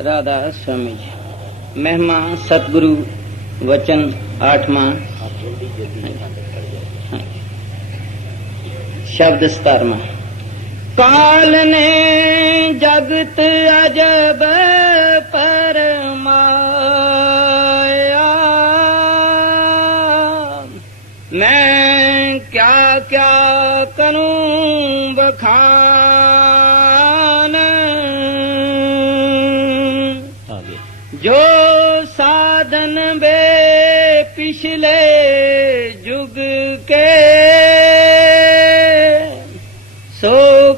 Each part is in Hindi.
राधा स्वामी जी। महिमा सतगुरु वचन 8वां शब्द 17वां। काल ने जगत अजब परमाया, मैं क्या क्या करूं बखान। जो साधन वे पिछले युग के, सो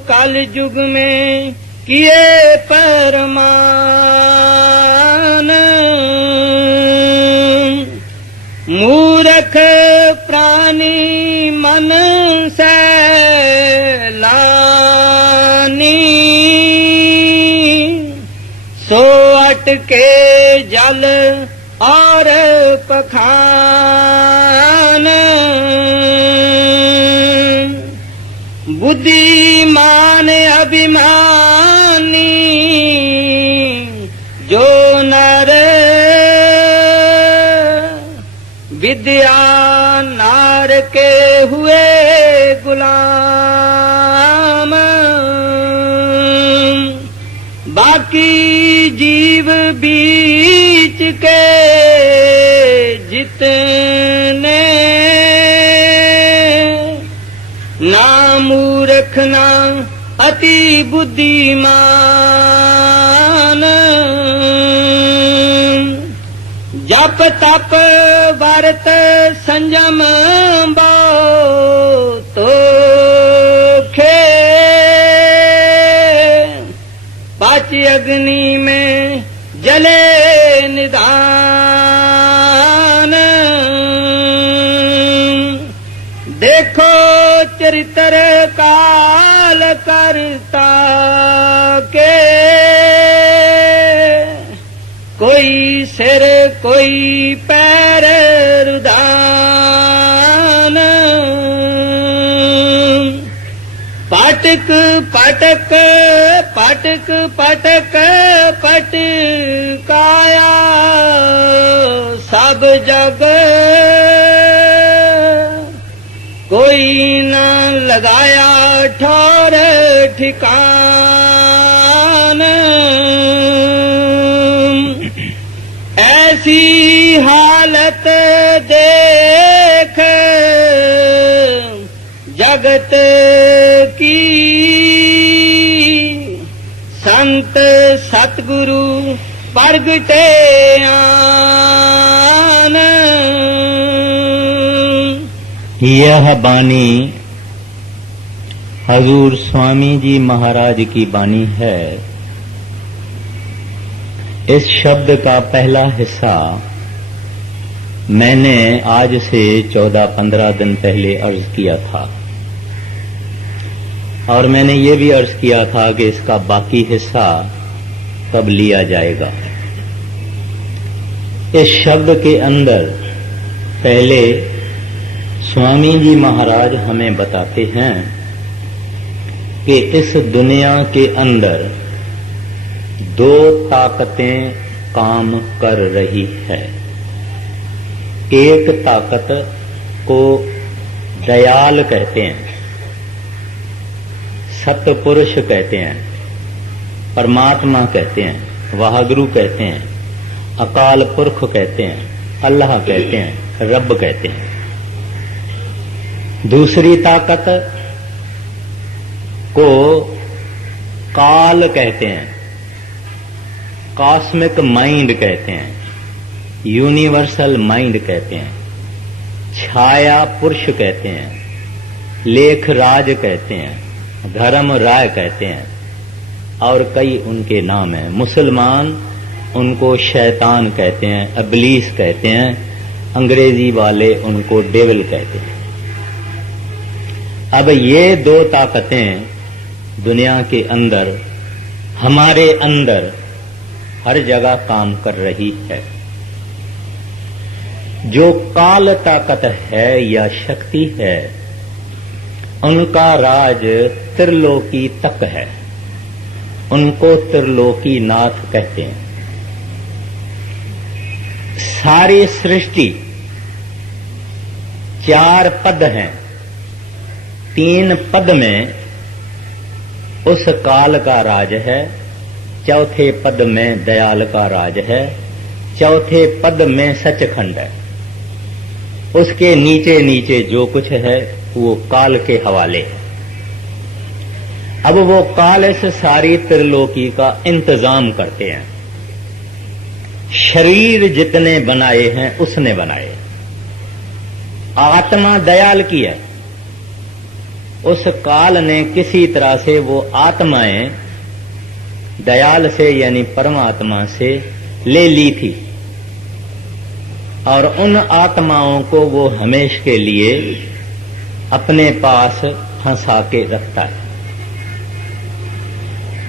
कल युग में किए परमान। मूर्ख प्राणी मन से लानी, सो अटके जल और पखान। बुद्धिमान अभिमानी जो नर, विद्या नार के हुए गुलाम। बाकी जीव बीच के जितने, ना मूर्ख ना अति बुद्धिमान। जप तप व्रत संयम तो खे, पांच अग्नि में जले निदान। देखो चरित्र काल करता के, कोई सिर कोई पैर रुदान। पटक पटक पटक पटक पटकाया सब जग, कोई न लगाया ठौर ठिकान। ऐसी हालत देख जगत की, संत सतगुरु प्रगटे आन। यह बानी हजूर स्वामी जी महाराज की बानी है। इस शब्द का पहला हिस्सा मैंने आज से 14-15 दिन पहले अर्ज किया था, और मैंने ये भी अर्ज किया था कि इसका बाकी हिस्सा कब लिया जाएगा। इस शब्द के अंदर पहले स्वामी जी महाराज हमें बताते हैं कि इस दुनिया के अंदर दो ताकतें काम कर रही है। एक ताकत को दयाल कहते हैं, सतपुरुष कहते हैं, परमात्मा कहते हैं, वाहगुरु कहते हैं, अकाल पुरख कहते हैं, अल्लाह कहते हैं, रब कहते हैं। दूसरी ताकत को काल कहते हैं, कॉस्मिक माइंड कहते हैं, यूनिवर्सल माइंड कहते हैं, छाया पुरुष कहते हैं, लेखराज कहते हैं, धर्म राय कहते हैं, और कई उनके नाम हैं। मुसलमान उनको शैतान कहते हैं, इब्लीस कहते हैं, अंग्रेजी वाले उनको डेविल कहते हैं। अब ये दो ताकतें दुनिया के अंदर, हमारे अंदर हर जगह काम कर रही है। जो काल ताकत है या शक्ति है, उनका राज त्रिलोकी तक है। उनको त्रिलोकी नाथ कहते हैं। सारी सृष्टि 4 पद हैं। 3 पद में उस काल का राज है, चौथे पद में दयाल का राज है, चौथे पद में सचखंड है। उसके नीचे नीचे जो कुछ है वो काल के हवाले है। अब वो काल इस सारी त्रिलोकी का इंतजाम करते हैं। शरीर जितने बनाए हैं उसने बनाए। आत्मा दयाल की है। उस काल ने किसी तरह से वो आत्माएं दयाल से यानी परमात्मा से ले ली थी और उन आत्माओं को वो हमेशा के लिए अपने पास फंसा के रखता है।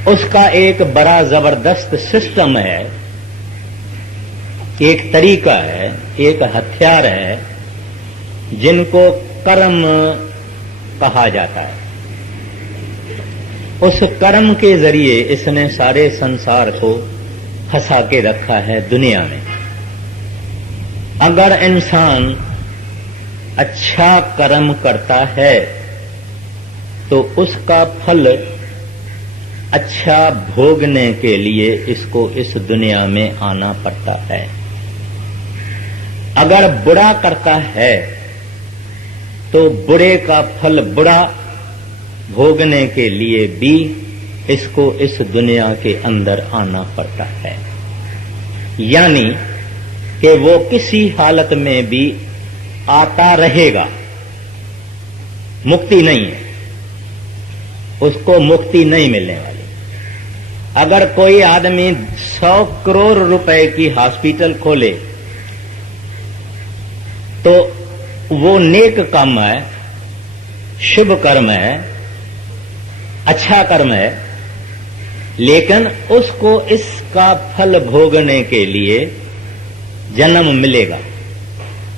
उसका एक बड़ा जबरदस्त सिस्टम है, एक तरीका है, एक हथियार है जिनको कर्म कहा जाता है। उस कर्म के जरिए इसने सारे संसार को फंसा के रखा है दुनिया में। अगर इंसान अच्छा कर्म करता है तो उसका फल अच्छा भोगने के लिए इसको इस दुनिया में आना पड़ता है। अगर बुरा करता है तो बुरे का फल बुरा भोगने के लिए भी इसको इस दुनिया के अंदर आना पड़ता है। यानी कि वो किसी हालत में भी आता रहेगा, मुक्ति नहीं है, उसको मुक्ति नहीं मिलने वाली। अगर कोई आदमी 100 करोड़ रुपए की हॉस्पिटल खोले तो वो नेक काम है, शुभ कर्म है, अच्छा कर्म है, लेकिन उसको इसका फल भोगने के लिए जन्म मिलेगा।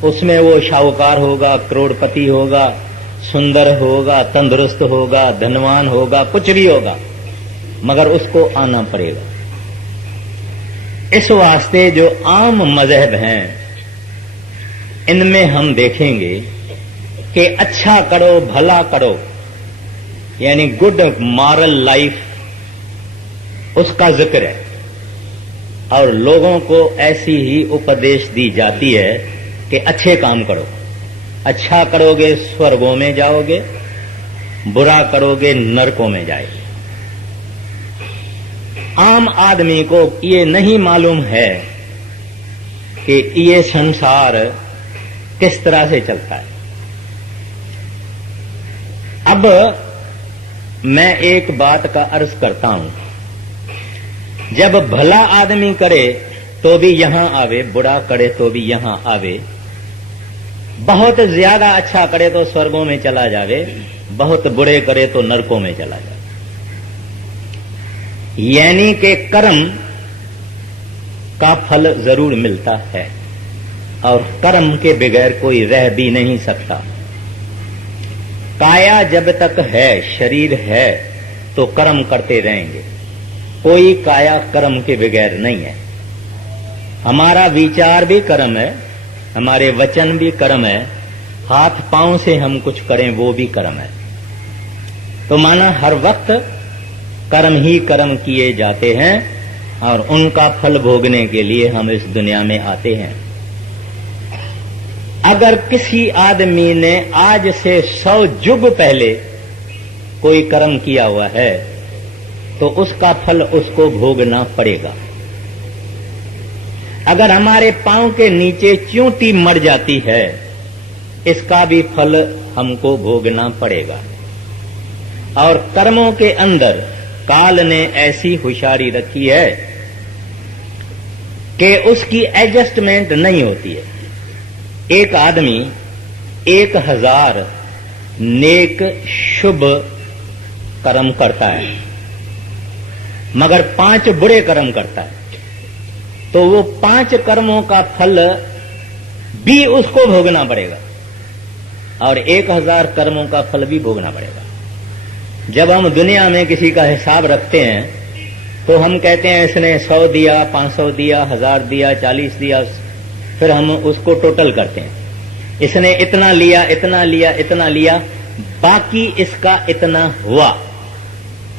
उसमें वो शाहूकार होगा, करोड़पति होगा, सुंदर होगा, तंदुरुस्त होगा, धनवान होगा, कुछ भी होगा, मगर उसको आना पड़ेगा। इस वास्ते जो आम मजहब हैं इनमें हम देखेंगे कि अच्छा करो, भला करो, यानी गुड मॉरल लाइफ, उसका जिक्र है और लोगों को ऐसी ही उपदेश दी जाती है कि अच्छे काम करो। अच्छा करोगे स्वर्गों में जाओगे, बुरा करोगे नरकों में जाएगे। आम आदमी को ये नहीं मालूम है कि ये संसार किस तरह से चलता है। अब मैं एक बात का अर्ज करता हूं, जब भला आदमी करे तो भी यहां आवे, बुरा करे तो भी यहां आवे, बहुत ज्यादा अच्छा करे तो स्वर्गों में चला जावे, बहुत बुरे करे तो नरकों में चला जावे। यानी कि कर्म का फल जरूर मिलता है और कर्म के बगैर कोई रह भी नहीं सकता। काया जब तक है, शरीर है, तो कर्म करते रहेंगे। कोई काया कर्म के बगैर नहीं है। हमारा विचार भी कर्म है, हमारे वचन भी कर्म है, हाथ पांव से हम कुछ करें वो भी कर्म है। तो माना हर वक्त कर्म ही कर्म किए जाते हैं और उनका फल भोगने के लिए हम इस दुनिया में आते हैं। अगर किसी आदमी ने आज से 100 युग पहले कोई कर्म किया हुआ है तो उसका फल उसको भोगना पड़ेगा। अगर हमारे पांव के नीचे चींटी मर जाती है, इसका भी फल हमको भोगना पड़ेगा। और कर्मों के अंदर काल ने ऐसी होशियारी रखी है कि उसकी एडजस्टमेंट नहीं होती है। एक आदमी 1000 नेक शुभ कर्म करता है मगर 5 बुरे कर्म करता है, तो वो 5 कर्मों का फल भी उसको भोगना पड़ेगा और 1000 कर्मों का फल भी भोगना पड़ेगा। जब हम दुनिया में किसी का हिसाब रखते हैं तो हम कहते हैं इसने 100 दिया, 500 दिया, 1000 दिया, 40 दिया, फिर हम उसको टोटल करते हैं। इसने इतना लिया, इतना लिया, इतना लिया, बाकी इसका इतना हुआ,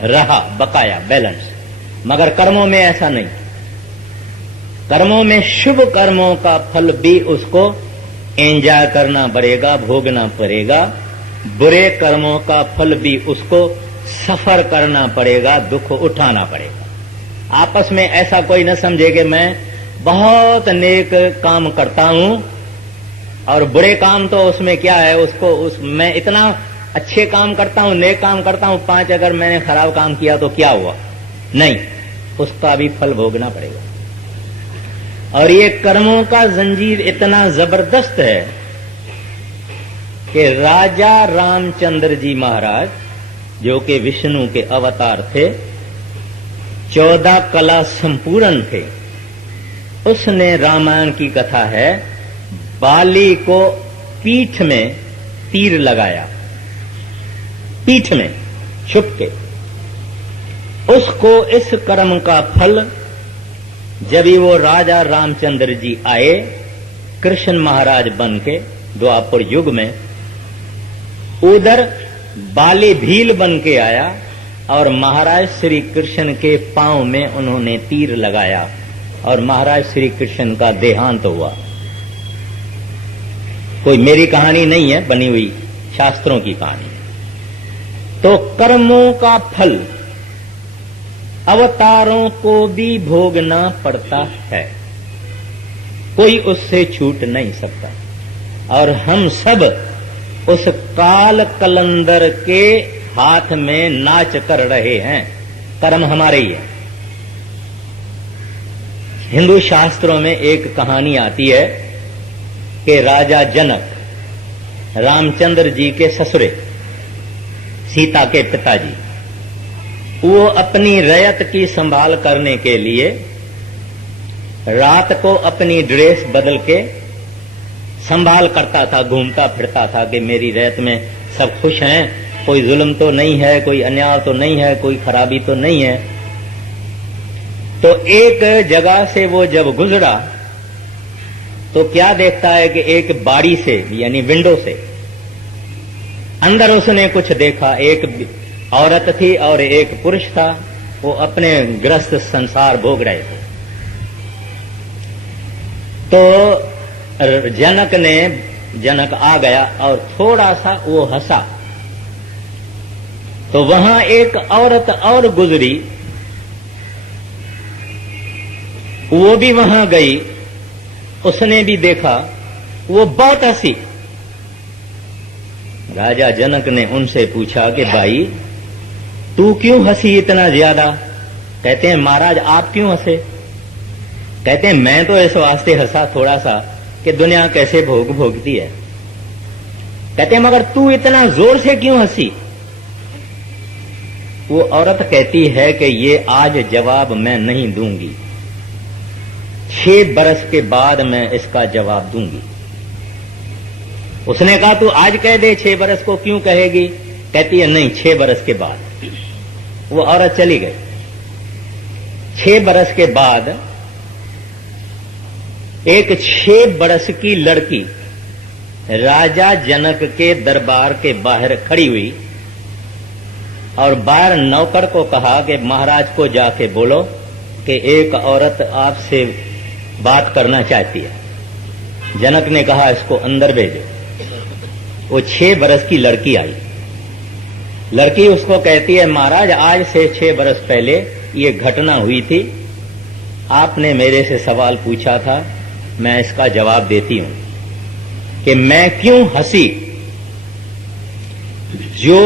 रहा बकाया, बैलेंस। मगर कर्मों में ऐसा नहीं। कर्मों में शुभ कर्मों का फल भी उसको एंजॉय करना पड़ेगा, भोगना पड़ेगा। बुरे कर्मों का फल भी उसको सफर करना पड़ेगा, दुख उठाना पड़ेगा। आपस में ऐसा कोई न समझे कि मैं बहुत नेक काम करता हूं और बुरे काम तो उसमें क्या है, मैं इतना अच्छे काम करता हूं, नेक काम करता हूं, 5 अगर मैंने खराब काम किया तो क्या हुआ? नहीं, उसका भी फल भोगना पड़ेगा। और ये कर्मों का जंजीर इतना जबरदस्त है कि राजा रामचंद्र जी महाराज, जो कि विष्णु के अवतार थे, 14 कला संपूर्ण थे, उसने रामायण की कथा है, बाली को पीठ में तीर लगाया, पीठ में छुप के। उसको इस कर्म का फल जब ही वो राजा रामचंद्र जी आए कृष्ण महाराज बन के द्वापर युग में, उधर बाली भील बन के आया और महाराज श्री कृष्ण के पांव में उन्होंने तीर लगाया और महाराज श्री कृष्ण का देहांत हुआ। कोई मेरी कहानी नहीं है, बनी हुई शास्त्रों की कहानी। तो कर्मों का फल अवतारों को भी भोगना पड़ता है, कोई उससे छूट नहीं सकता। और हम सब उस काल कलंदर के हाथ में नाच कर रहे हैं, कर्म हमारे ही है। हिंदू शास्त्रों में एक कहानी आती है कि राजा जनक रामचंद्र जी के ससुरे, सीता के पिताजी, वो अपनी रयत की संभाल करने के लिए रात को अपनी ड्रेस बदल के संभाल करता था, घूमता फिरता था कि मेरी रयत में सब खुश हैं, कोई जुल्म तो नहीं है, कोई अन्याय तो नहीं है, कोई खराबी तो नहीं है। तो एक जगह से वो जब गुजरा तो क्या देखता है कि एक बाड़ी से, यानी विंडो से अंदर उसने कुछ देखा। एक औरत थी और एक पुरुष था, वो अपने ग्रस्त संसार भोग रहे थे। तो जनक आ गया और थोड़ा सा वो हंसा, तो वहां एक औरत और गुजरी, वो भी वहां गई, उसने भी देखा, वो बहुत हंसी। राजा जनक ने उनसे पूछा कि भाई तू क्यों हंसी इतना ज्यादा? कहते हैं महाराज आप क्यों हंसे? कहते हैं मैं तो इस वास्ते हंसा थोड़ा सा कि दुनिया कैसे भोगती है। कहते हैं मगर तू इतना जोर से क्यों हंसी? वो औरत कहती है कि ये आज जवाब मैं नहीं दूंगी, 6 बरस के बाद मैं इसका जवाब दूंगी। उसने कहा तू आज कह दे, 6 बरस को क्यों कहेगी? कहती है नहीं, 6 बरस के बाद। वो औरत चली गई। 6 बरस के बाद एक 6 बरस की लड़की राजा जनक के दरबार के बाहर खड़ी हुई और बाहर नौकर को कहा कि महाराज को जाके बोलो कि एक औरत आपसे बात करना चाहती है। जनक ने कहा इसको अंदर भेजो। वो 6 बरस की लड़की आई। लड़की उसको कहती है महाराज आज से 6 बरस पहले ये घटना हुई थी, आपने मेरे से सवाल पूछा था, मैं इसका जवाब देती हूं कि मैं क्यों हंसी। जो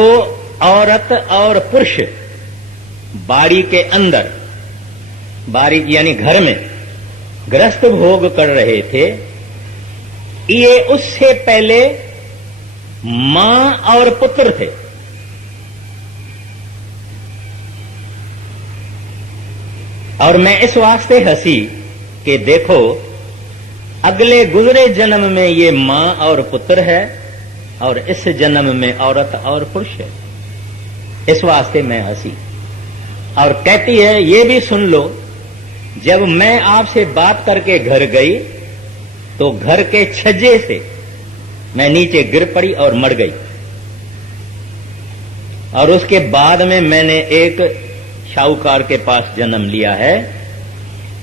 औरत और पुरुष बाड़ी के अंदर, बाड़ी यानी घर में ग्रस्त भोग कर रहे थे, ये उससे पहले मां और पुत्र थे। और मैं इस वास्ते हंसी कि देखो अगले गुजरे जन्म में ये मां और पुत्र है और इस जन्म में औरत और पुरुष है। इस वास्ते मैं हंसी। और कहती है ये भी सुन लो, जब मैं आपसे बात करके घर गई तो घर के छज्जे से मैं नीचे गिर पड़ी और मर गई। और उसके बाद में मैंने एक शाहूकार के पास जन्म लिया है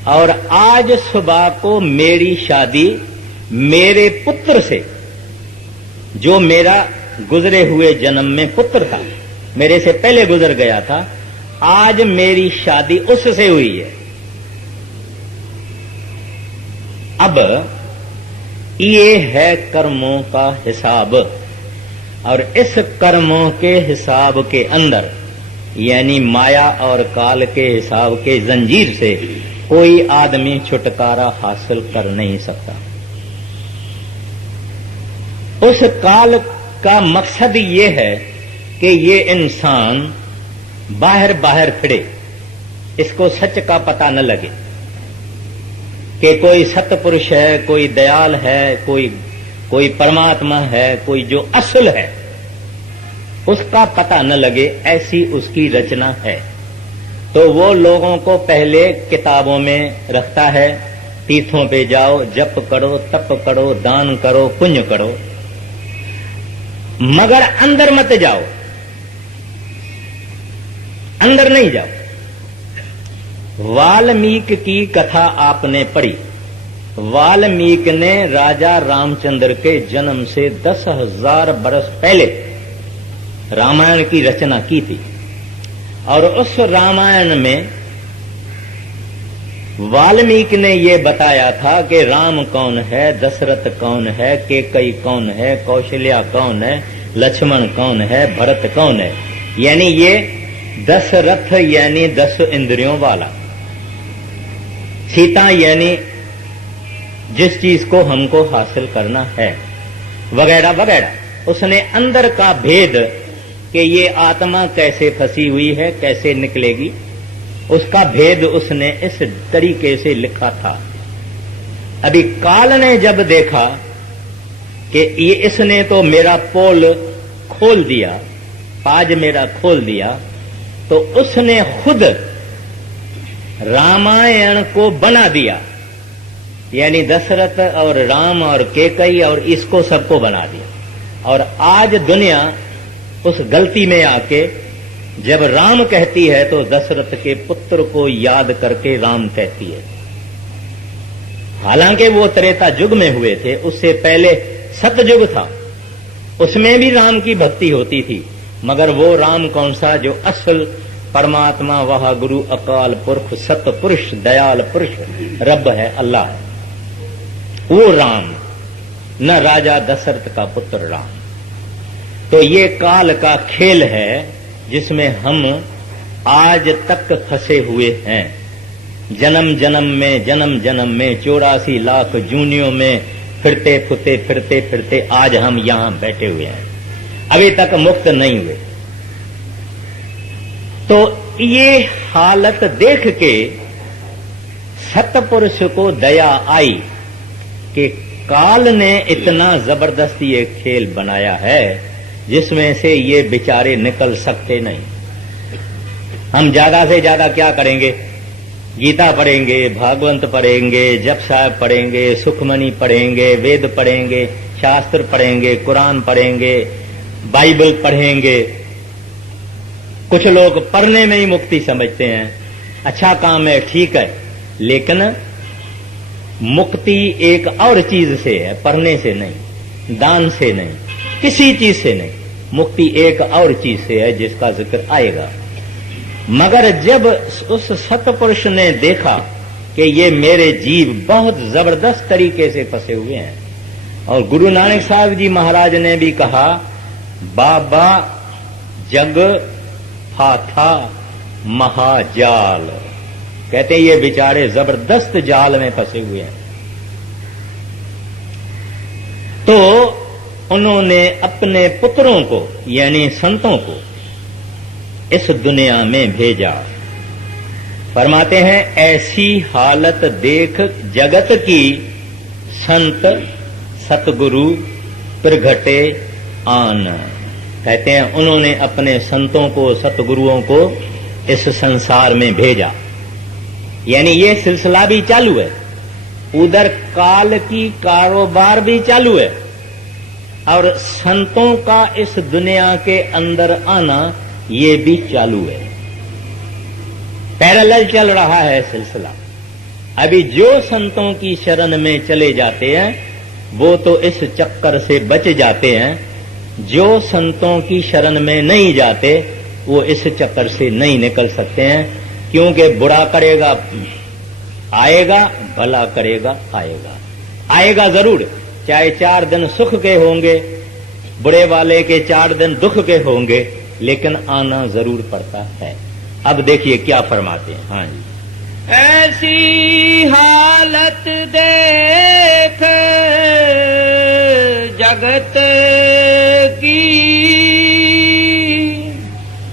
और आज सुबह को मेरी शादी मेरे पुत्र से, जो मेरा गुजरे हुए जन्म में पुत्र था, मेरे से पहले गुजर गया था, आज मेरी शादी उससे हुई है। अब ये है कर्मों का हिसाब, और इस कर्मों के हिसाब के अंदर यानी माया और काल के हिसाब के जंजीर से कोई आदमी छुटकारा हासिल कर नहीं सकता। उस काल का मकसद ये है कि ये इंसान बाहर बाहर फिरे, इसको सच का पता न लगे कि कोई सतपुरुष है, कोई दयाल है, कोई परमात्मा है, कोई जो असल है, उसका पता न लगे, ऐसी उसकी रचना है। तो वो लोगों को पहले किताबों में रखता है, तीर्थों पे जाओ, जप करो, तप करो, दान करो, पुण्य करो, मगर अंदर मत जाओ, अंदर नहीं जाओ। वाल्मीकि की कथा आपने पढ़ी। वाल्मीकि ने राजा रामचंद्र के जन्म से 10,000 बरस पहले रामायण की रचना की थी, और उस रामायण में वाल्मीकि ने यह बताया था कि राम कौन है, दशरथ कौन है, कैकेयी कौन है, कौशल्या कौन है, लक्ष्मण कौन है, भरत कौन है। यानी ये दशरथ यानी 10 इंद्रियों वाला, सीता यानी जिस चीज को हमको हासिल करना है, वगैरह वगैरह। उसने अंदर का भेद कि ये आत्मा कैसे फंसी हुई है, कैसे निकलेगी, उसका भेद उसने इस तरीके से लिखा था। अभी काल ने जब देखा कि ये इसने तो मेरा पोल खोल दिया, पाज मेरा खोल दिया, तो उसने खुद रामायण को बना दिया, यानी दशरथ और राम और कैकेयी और इसको सबको बना दिया। और आज दुनिया उस गलती में आके जब राम कहती है तो दशरथ के पुत्र को याद करके राम कहती है। हालांकि वो त्रेता युग में हुए थे, उससे पहले सतयुग था, उसमें भी राम की भक्ति होती थी, मगर वो राम कौन सा जो असल परमात्मा, वह गुरु अकाल पुरख सतपुरुष दयाल पुरुष रब है, अल्लाह है, वो राम, न राजा दशरथ का पुत्र राम। तो ये काल का खेल है जिसमें हम आज तक फंसे हुए हैं। जन्म जन्म में 84 लाख जूनियों में फिरते फिरते आज हम यहां बैठे हुए हैं, अभी तक मुक्त नहीं हुए। तो ये हालत देख के सतपुरुष को दया आई कि काल ने इतना जबरदस्त ये खेल बनाया है जिसमें से ये बेचारे निकल सकते नहीं। हम ज्यादा से ज्यादा क्या करेंगे? गीता पढ़ेंगे, भागवत पढ़ेंगे, जप साहब पढ़ेंगे, सुखमणि पढ़ेंगे, वेद पढ़ेंगे, शास्त्र पढ़ेंगे, कुरान पढ़ेंगे, बाइबल पढ़ेंगे। कुछ लोग पढ़ने में ही मुक्ति समझते हैं, अच्छा काम है, ठीक है, लेकिन मुक्ति एक और चीज से है, पढ़ने से नहीं, दान से नहीं, किसी चीज से नहीं। मुक्ति एक और चीज से है जिसका जिक्र आएगा। मगर जब उस सतपुरुष ने देखा कि ये मेरे जीव बहुत जबरदस्त तरीके से फंसे हुए हैं, और गुरु नानक साहब जी महाराज ने भी कहा, बाबा जग फाथा महाजाल, कहते ये बेचारे जबरदस्त जाल में फंसे हुए हैं। तो उन्होंने अपने पुत्रों को यानी संतों को इस दुनिया में भेजा। फरमाते हैं, ऐसी हालत देख जगत की संत सतगुरु प्रगटे आन। कहते हैं उन्होंने अपने संतों को, सतगुरुओं को इस संसार में भेजा, यानी ये सिलसिला भी चालू है। उधर काल की कारोबार भी चालू है और संतों का इस दुनिया के अंदर आना ये भी चालू है। पैरेलल चल रहा है सिलसिला। अभी जो संतों की शरण में चले जाते हैं वो तो इस चक्कर से बच जाते हैं, जो संतों की शरण में नहीं जाते वो इस चक्कर से नहीं निकल सकते हैं, क्योंकि बुरा करेगा आएगा, भला करेगा आएगा। आएगा जरूर, चाहे 4 दिन सुख के होंगे, बुरे वाले के 4 दिन दुख के होंगे, लेकिन आना जरूर पड़ता है। अब देखिए क्या फरमाते हैं। हाँ जी, ऐसी हालत देख जगत की,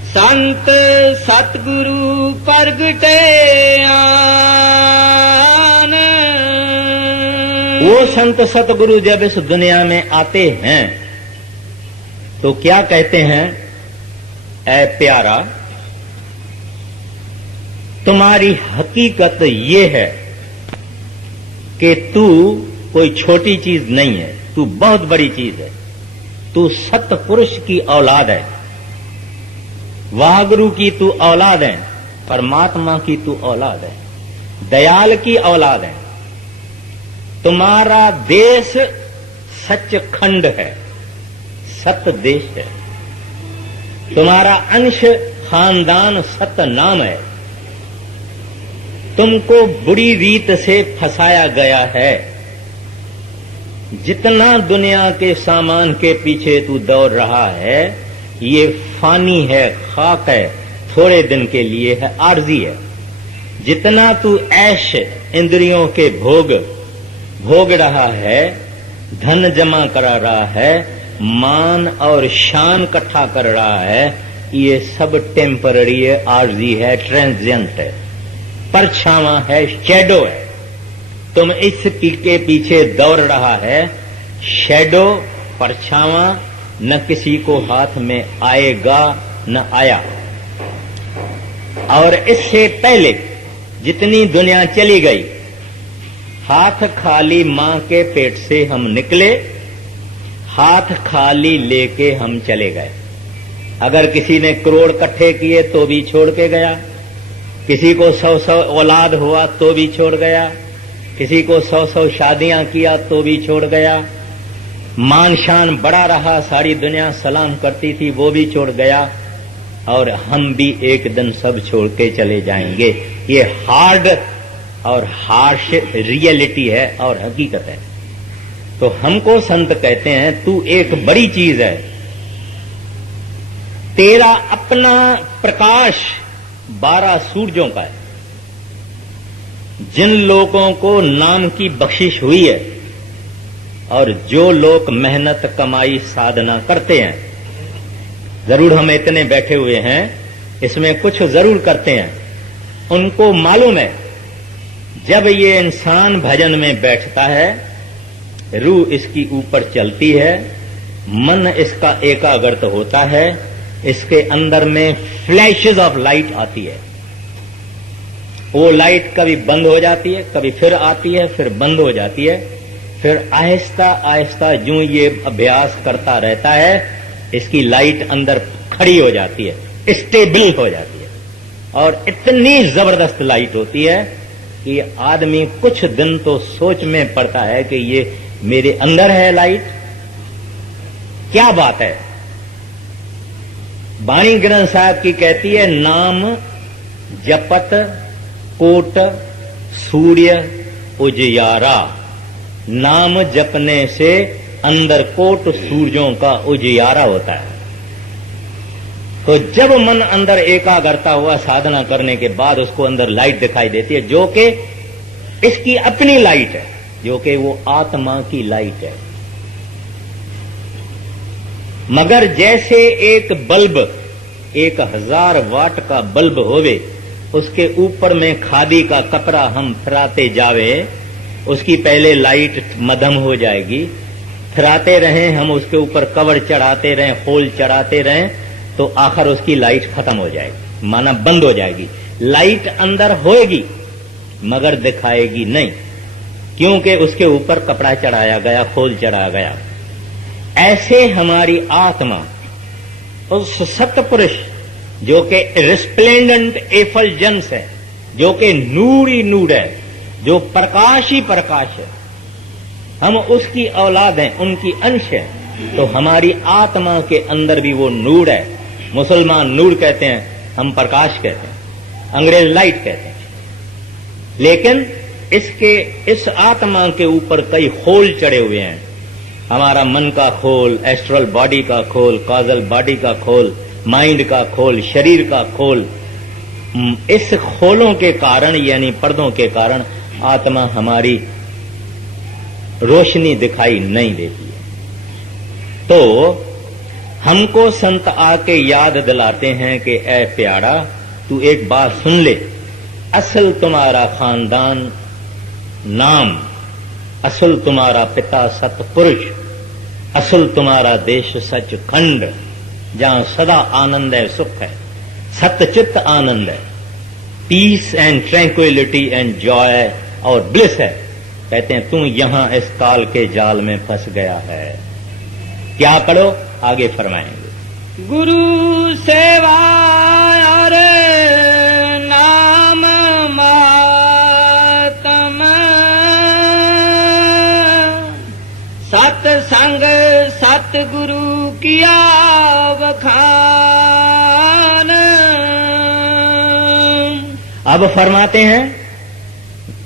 संत सतगुरु प्रगटे आन। वो संत सतगुरु जब इस दुनिया में आते हैं तो क्या कहते हैं? ऐ प्यारा, तुम्हारी हकीकत ये है कि तू कोई छोटी चीज नहीं है, तू बहुत बड़ी चीज है। तू सतपुरुष की औलाद है, वाहगुरु की तू औलाद है, परमात्मा की तू औलाद है, दयाल की औलाद है। तुम्हारा देश सचखंड है, सत देश है। तुम्हारा अंश खानदान सत नाम है। तुमको बुरी रीत से फंसाया गया है। जितना दुनिया के सामान के पीछे तू दौड़ रहा है ये फानी है, खाक है, थोड़े दिन के लिए है, आर्जी है। जितना तू ऐश इंद्रियों के भोग रहा है, धन जमा करा रहा है, मान और शान इकट्ठा कर रहा है, ये सब टेम्पररी है, आर्जी है, ट्रांजिएंट है, परछावा है, शैडो है। तुम इसकी के पीछे दौड़ रहा है। शैडो, परछावा न किसी को हाथ में आएगा न आया। और इससे पहले जितनी दुनिया चली गई, हाथ खाली मां के पेट से हम निकले, हाथ खाली लेके हम चले गए। अगर किसी ने करोड़ इकट्ठे किए तो भी छोड़ के गया, किसी को 100 औलाद हुआ तो भी छोड़ गया, किसी को 100 शादियां किया तो भी छोड़ गया, मान शान बड़ा रहा, सारी दुनिया सलाम करती थी, वो भी छोड़ गया, और हम भी एक दिन सब छोड़ के चले जाएंगे। ये हार्ड और हार्श रियलिटी है और हकीकत है। तो हमको संत कहते हैं तू एक बड़ी चीज है, तेरा अपना प्रकाश 12 सूरजों का है। जिन लोगों को नाम की बख्शिश हुई है और जो लोग मेहनत कमाई साधना करते हैं, जरूर हम इतने बैठे हुए हैं इसमें कुछ जरूर करते हैं, उनको मालूम है जब ये इंसान भजन में बैठता है, रूह इसकी ऊपर चलती है, मन इसका एकाग्रत होता है, इसके अंदर में फ्लैशेस ऑफ लाइट आती है। वो लाइट कभी बंद हो जाती है, कभी फिर आती है, फिर बंद हो जाती है, फिर आहिस्ता आहिस्ता जो ये अभ्यास करता रहता है, इसकी लाइट अंदर खड़ी हो जाती है, स्टेबल हो जाती है, और इतनी जबरदस्त लाइट होती है कि आदमी कुछ दिन तो सोच में पड़ता है कि ये मेरे अंदर है लाइट, क्या बात है। वाणी ग्रंथ साहब की कहती है, नाम जपत कोट सूर्य उजियारा। नाम जपने से अंदर कोट सूरजों का उजियारा होता है। तो जब मन अंदर एकाग्रता हुआ साधना करने के बाद उसको अंदर लाइट दिखाई देती है, जो कि इसकी अपनी लाइट है, जो कि वो आत्मा की लाइट है। मगर जैसे एक बल्ब 1000 वाट का बल्ब होवे, उसके ऊपर में खादी का कपड़ा हम फिराते जावे, उसकी पहले लाइट मध्यम हो जाएगी, फिराते रहें हम उसके ऊपर कवर चढ़ाते रहें, होल चढ़ाते रहें, तो आखिर उसकी लाइट खत्म हो जाएगी, माना बंद हो जाएगी। लाइट अंदर होएगी मगर दिखाएगी नहीं। क्योंकि उसके ऊपर कपड़ा चढ़ाया गया, खोल चढ़ाया गया। ऐसे हमारी आत्मा उस सत्पुरुष जो कि रिस्प्लेंडेंट एफलजेंस है, जो कि नूर ही नूर है, जो प्रकाश ही प्रकाश है, हम उसकी औलाद हैं, उनकी अंश है, तो हमारी आत्मा के अंदर भी वो नूर है। मुसलमान नूर कहते हैं, हम प्रकाश कहते हैं, अंग्रेज लाइट कहते हैं। लेकिन इस आत्मा के ऊपर कई खोल चढ़े हुए हैं। हमारा मन का खोल, एस्ट्रल बॉडी का खोल, कॉजल बॉडी का खोल, माइंड का खोल, शरीर का खोल। इस खोलों के कारण यानी पर्दों के कारण आत्मा हमारी रोशनी दिखाई नहीं देती है। तो हमको संत आके याद दिलाते हैं कि ऐ प्यारा, तू एक बात सुन ले, असल तुम्हारा खानदान नाम, असल तुम्हारा पिता सतपुरुष, असल तुम्हारा देश सचखंड, जहां सदा आनंद है, सुख है, सतचित्त आनंद है, peace and tranquillity and joy और ब्लिस है। कहते हैं तू यहां इस काल के जाल में फंस गया है, क्या करो? आगे फरमाएंगे। गुरु सेवा और नाम मातम, सत्संग सतगुरु किया बखान। अब फरमाते हैं,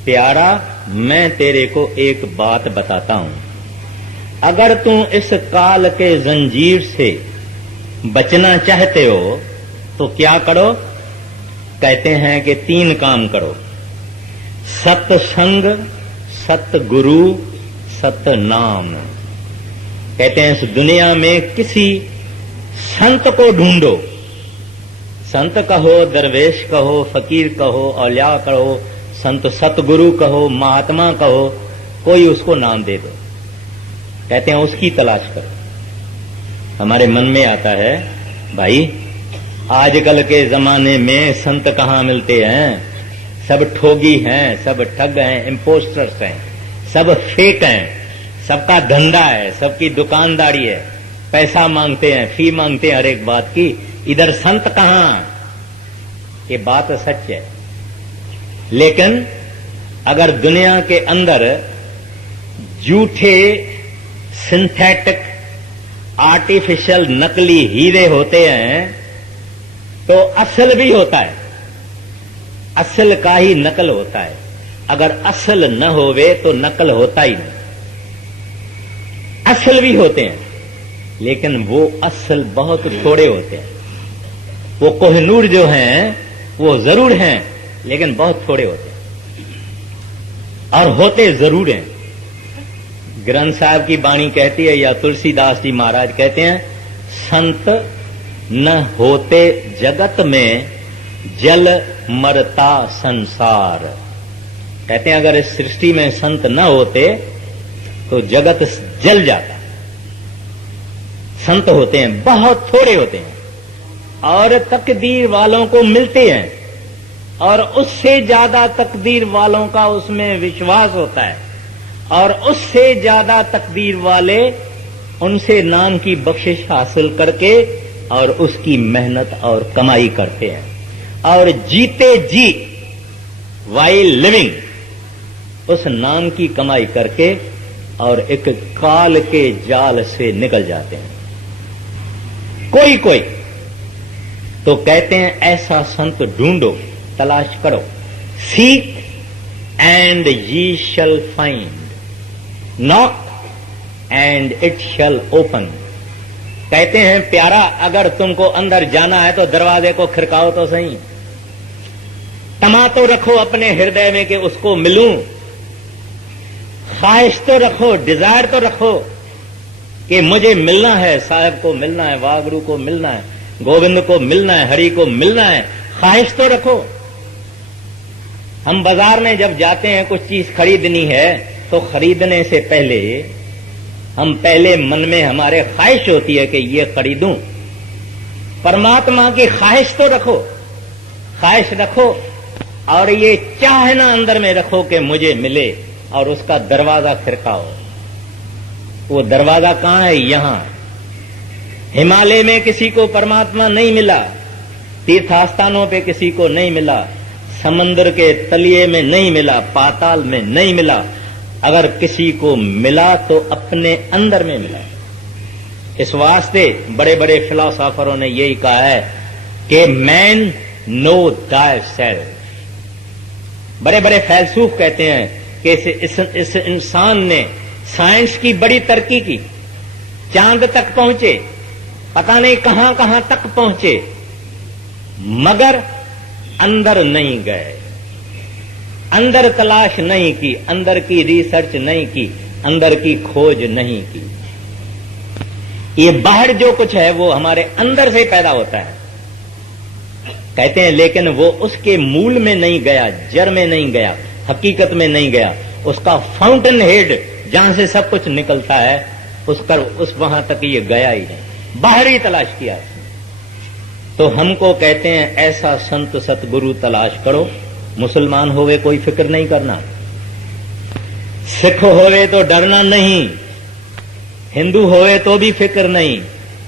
प्यारा मैं तेरे को एक बात बताता हूं, अगर तू इस काल के जंजीर से बचना चाहते हो तो क्या करो? कहते हैं कि 3 काम करो, सत्संग, सतगुरु, सतनाम। कहते हैं इस दुनिया में किसी संत को ढूंढो, संत कहो, दरवेश कहो, फकीर कहो, औलिया कहो, संत सतगुरु कहो, महात्मा कहो, कोई उसको नाम दे दो। कहते हैं उसकी तलाश करो। हमारे मन में आता है, भाई आजकल के जमाने में संत कहां मिलते हैं, सब ठोगी हैं, सब ठग हैं, इम्पोस्टर्स हैं, सब फेक हैं, सबका धंधा है, सबकी दुकानदारी है, पैसा मांगते हैं, फी मांगते हैं हर एक बात की। इधर संत कहां? ये बात सच है। लेकिन अगर दुनिया के अंदर झूठे सिंथेटिक आर्टिफिशियल नकली हीरे होते हैं तो असल भी होता है, असल का ही नकल होता है। अगर असल न होवे तो नकल होता ही नहीं। असल भी होते हैं लेकिन वो असल बहुत थोड़े होते हैं। वो कोहिनूर जो हैं वो जरूर हैं लेकिन बहुत थोड़े होते हैं, और होते जरूर हैं। ग्रंथ साहब की वाणी कहती है, या तुलसीदास जी महाराज कहते हैं, संत न होते जगत में जल मरता संसार। कहते हैं अगर इस सृष्टि में संत न होते तो जगत जल जाता। संत होते हैं, बहुत थोड़े होते हैं, और तकदीर वालों को मिलते हैं, और उससे ज्यादा तकदीर वालों का उसमें विश्वास होता है, और उससे ज्यादा तकदीर वाले उनसे नाम की बख्शिश हासिल करके और उसकी मेहनत और कमाई करते हैं, और जीते जी वाइल लिविंग उस नाम की कमाई करके और एक काल के जाल से निकल जाते हैं। कोई कोई तो कहते हैं ऐसा संत ढूंढो, तलाश करो, seek and ye shall find, knock and it shall open। कहते हैं प्यारा अगर तुमको अंदर जाना है तो दरवाजे को खिड़काओ तो सही, तमा तो रखो अपने हृदय में कि उसको मिलूं, ख्वाहिश तो रखो, डिजायर तो रखो कि मुझे मिलना है, साहब को मिलना है, वागुरु को मिलना है, गोविंद को मिलना है, हरि को मिलना है, ख्वाहिश तो रखो। हम बाजार में जब जाते हैं कुछ चीज खरीदनी है तो खरीदने से पहले हम पहले मन में हमारे ख्वाहिश होती है कि ये खरीदूं। परमात्मा की ख्वाहिश तो रखो, ख्वाहिश रखो, और ये चाहना अंदर में रखो कि मुझे मिले, और उसका दरवाजा खिड़काओ। वो दरवाजा कहां है? यहां। हिमालय में किसी को परमात्मा नहीं मिला, तीर्थस्थानों पे किसी को नहीं मिला, समंदर के तलिए में नहीं मिला, पाताल में नहीं मिला। अगर किसी को मिला तो अपने अंदर में मिला। इस वास्ते बड़े बड़े फिलोसोफरों ने यही कहा है कि मैन नो दाय सेल्फ। बड़े बड़े फैलसूफ कहते हैं कि इस इंसान ने साइंस की बड़ी तरक्की की, चांद तक पहुंचे, पता नहीं कहां कहां तक पहुंचे, मगर अंदर नहीं गए, अंदर तलाश नहीं की, अंदर की रिसर्च नहीं की, अंदर की खोज नहीं की। ये बाहर जो कुछ है वो हमारे अंदर से पैदा होता है, कहते हैं, लेकिन वो उसके मूल में नहीं गया, जड़ में नहीं गया, हकीकत में नहीं गया। उसका फाउंटेन हेड जहां से सब कुछ निकलता है उस वहां तक ये गया ही नहीं, बाहर ही तलाश किया। तो हमको कहते हैं ऐसा संत सतगुरु तलाश करो। मुसलमान होवे कोई फिक्र नहीं करना, सिख होवे तो डरना नहीं, हिंदू होवे तो भी फिक्र नहीं,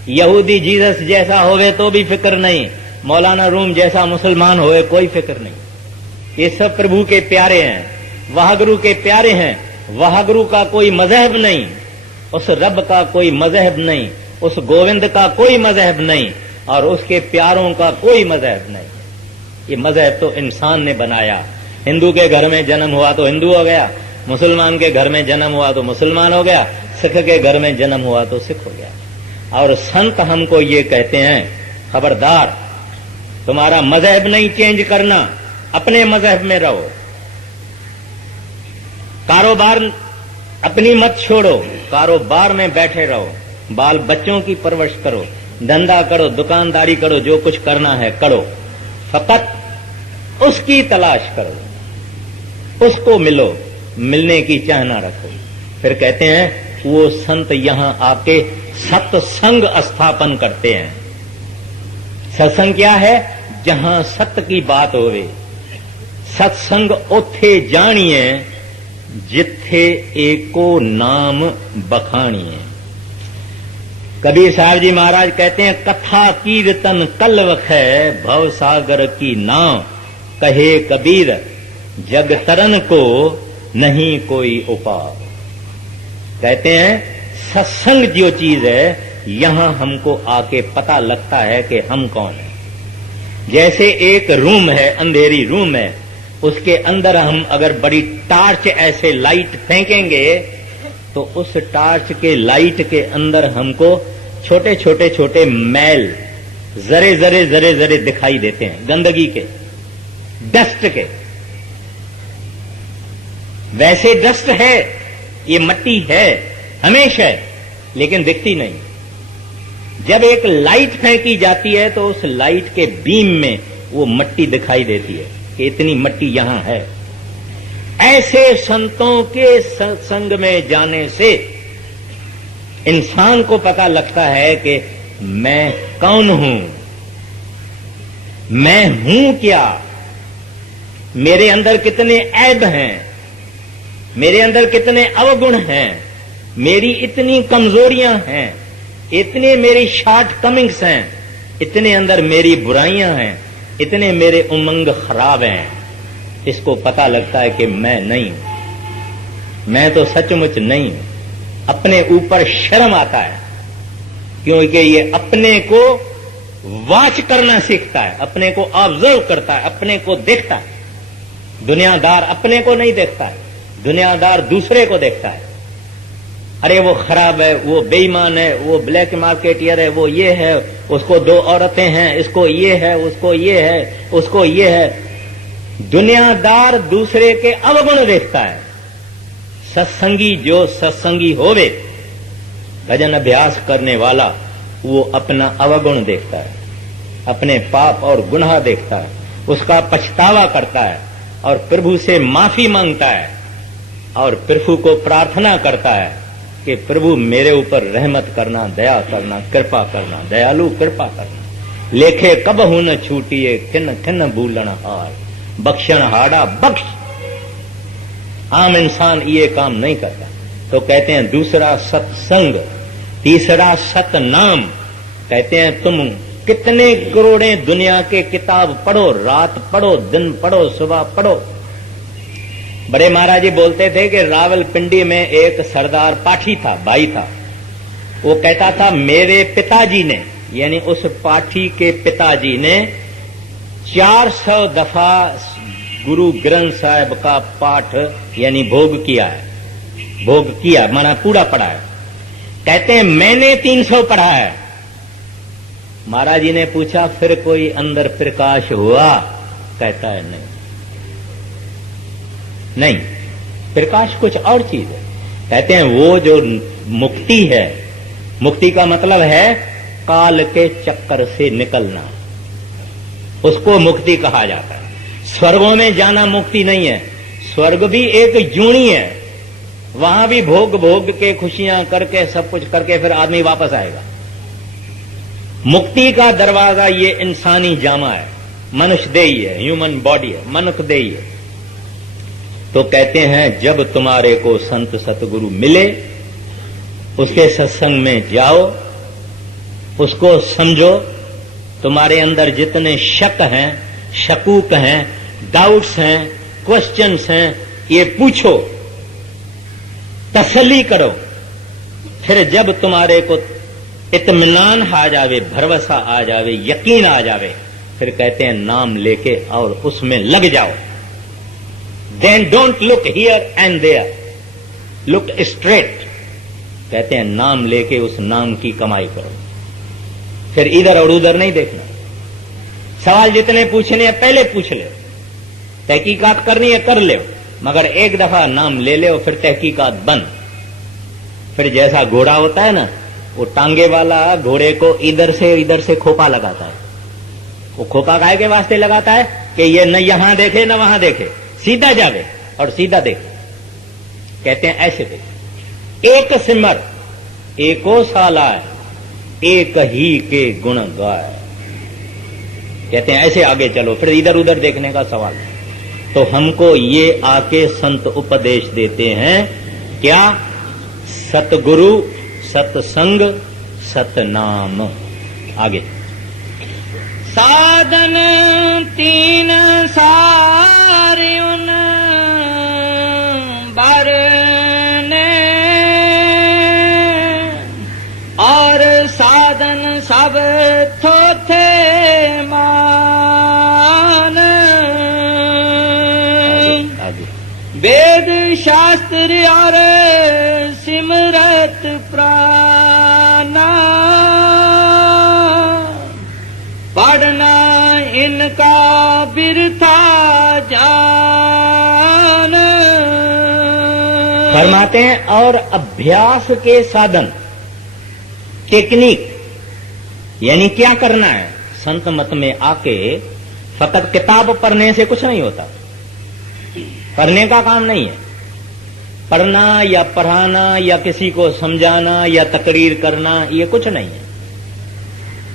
यहूदी जीसस जैसा होवे तो भी फिक्र नहीं, मौलाना रूम जैसा मुसलमान होवे कोई फिक्र नहीं। ये सब प्रभु के प्यारे हैं, वाहगुरु के प्यारे हैं। वाहगुरु का कोई मजहब नहीं, उस रब का कोई मजहब नहीं, उस गोविंद का कोई मजहब नहीं, और उसके प्यारों का कोई मजहब नहीं। ये मजहब तो इंसान ने बनाया। हिंदू के घर में जन्म हुआ तो हिंदू हो गया, मुसलमान के घर में जन्म हुआ तो मुसलमान हो गया, सिख के घर में जन्म हुआ तो सिख हो गया। और संत हमको ये कहते हैं, खबरदार, तुम्हारा मजहब नहीं चेंज करना, अपने मजहब में रहो। कारोबार अपनी मत छोड़ो, कारोबार में बैठे रहो, बाल बच्चों की परवरिश करो, धंधा करो, दुकानदारी करो, जो कुछ करना है करो, फकत उसकी तलाश करो, उसको मिलो, मिलने की चाहना रखो। फिर कहते हैं वो संत यहां आके सत्संग स्थापन करते हैं। सत्संग क्या है? जहां सत्य की बात होवे। सत्संग ओथे जानिए जिथे एको नाम बखानिए। कबीर साहब जी महाराज कहते हैं, कथा कीर्तन कलवख है, भव सागर की नाव, कहे कबीर जग तरन को नहीं कोई उपाय। कहते हैं सत्संग जो चीज है, यहां हमको आके पता लगता है कि हम कौन है। जैसे एक रूम है, अंधेरी रूम है, उसके अंदर हम अगर बड़ी टार्च ऐसे लाइट फेंकेंगे तो उस टार्च के लाइट के अंदर हमको छोटे छोटे छोटे मैल जरे जरे जरे जरे दिखाई देते हैं, गंदगी के, डस्ट के। वैसे डस्ट है, ये मट्टी है हमेशा, लेकिन दिखती नहीं। जब एक लाइट फेंकी जाती है तो उस लाइट के बीम में वो मट्टी दिखाई देती है कि इतनी मट्टी यहां है। ऐसे संतों के सत्संग में जाने से इंसान को पता लगता है कि मैं कौन हूं, मैं हूं क्या, मेरे अंदर कितने ऐब हैं, मेरे अंदर कितने अवगुण हैं, मेरी इतनी कमजोरियां हैं, इतने मेरी शॉर्ट कमिंग्स हैं, इतने अंदर मेरी बुराइयां हैं, इतने मेरे उमंग खराब हैं। इसको पता लगता है कि मैं नहीं हूं, मैं तो सचमुच नहीं हूं। अपने ऊपर शर्म आता है, क्योंकि ये अपने को वाच करना सीखता है, अपने को ऑब्जर्व करता है, अपने को देखता है। दुनियादार अपने को नहीं देखता है, दुनियादार दूसरे को देखता है। अरे वो खराब है, वो बेईमान है, वो ब्लैक मार्केटियर है, वो ये है, उसको 2 औरतें हैं, इसको ये है, उसको ये है, उसको ये है। दुनियादार दूसरे के अवगुण देखता है। सत्संगी जो सत्संगी होवे, भजन अभ्यास करने वाला, वो अपना अवगुण देखता है, अपने पाप और गुनाह देखता है, उसका पछतावा करता है और प्रभु से माफी मांगता है और प्रभु को प्रार्थना करता है कि प्रभु मेरे ऊपर रहमत करना, दया करना, कृपा करना, दयालु कृपा करना। लेखे कबहू न छूटिए, खिन खिन भूलन हार, बख्शण हाड़ा बख्श। आम इंसान ये काम नहीं करता। तो कहते हैं दूसरा सत्संग, तीसरा सतनाम। कहते हैं तुम कितने करोड़ें दुनिया के किताब पढ़ो, रात पढ़ो, दिन पढ़ो, सुबह पढ़ो। बड़े महाराज जी बोलते थे कि रावलपिंडी में एक सरदार पाठी था, भाई था। वो कहता था मेरे पिताजी ने, यानी उस पाठी के पिताजी ने 400 दफा गुरु ग्रंथ साहिब का पाठ यानी भोग किया है। भोग किया माना पूरा पढ़ा है। कहते हैं मैंने 300 पढ़ा है। महाराज जी ने पूछा फिर कोई अंदर प्रकाश हुआ? कहता है नहीं, नहीं, प्रकाश कुछ और चीज है। कहते हैं वो जो मुक्ति है, मुक्ति का मतलब है काल के चक्कर से निकलना, उसको मुक्ति कहा जाता है। स्वर्गों में जाना मुक्ति नहीं है, स्वर्ग भी एक यूनी है, वहां भी भोग भोग के खुशियां करके सब कुछ करके फिर आदमी वापस आएगा। मुक्ति का दरवाजा ये इंसानी जामा है, मनुष्य देही है, ह्यूमन बॉडी है, मनुष्य देही है। तो कहते हैं जब तुम्हारे को संत सतगुरु मिले, उसके सत्संग में जाओ, उसको समझो। तुम्हारे अंदर जितने शक हैं, शकूक हैं, डाउट्स हैं, क्वेश्चंस हैं, ये पूछो, तसल्ली करो। फिर जब तुम्हारे को इत्मीनान आ जावे, भरोसा आ जावे, यकीन आ जावे, फिर कहते हैं नाम लेके और उसमें लग जाओ। Then don't look here and there, look straight. कहते हैं नाम लेके उस नाम की कमाई करो, फिर इधर और उधर नहीं देखना। सवाल जितने पूछने हैं पहले पूछ ले, तहकीकात करनी है कर ले, मगर एक दफा नाम ले ले फिर तहकीकात बंद। फिर जैसा घोड़ा होता है ना, वो टांगे वाला घोड़े को इधर से खोपा लगाता है। वो खोपा काहे के वास्ते लगाता है कि ये न यहां देखे न वहां देखे, सीधा जावे और सीधा देखे। कहते हैं ऐसे देखे, एक सिमर एको सालाय, एक ही के गुण गाय। कहते हैं ऐसे आगे चलो, फिर इधर उधर देखने का सवाल। तो हमको ये आके संत उपदेश देते हैं क्या? सतगुरु, सत्संग, सतनाम। आगे साधन तीन सारे उन बरने, और साधन सब थोथे मान। वेद शास्त्र और सिमरत प्राणा, पढ़ना इनका बिरथा जान। फरमाते हैं और अभ्यास के साधन, टेक्निक, यानी क्या करना है। संत मत में आके फकत किताब पढ़ने से कुछ नहीं होता, पढ़ने का काम नहीं है। पढ़ना या पढ़ाना या किसी को समझाना या तकरीर करना, ये कुछ नहीं है।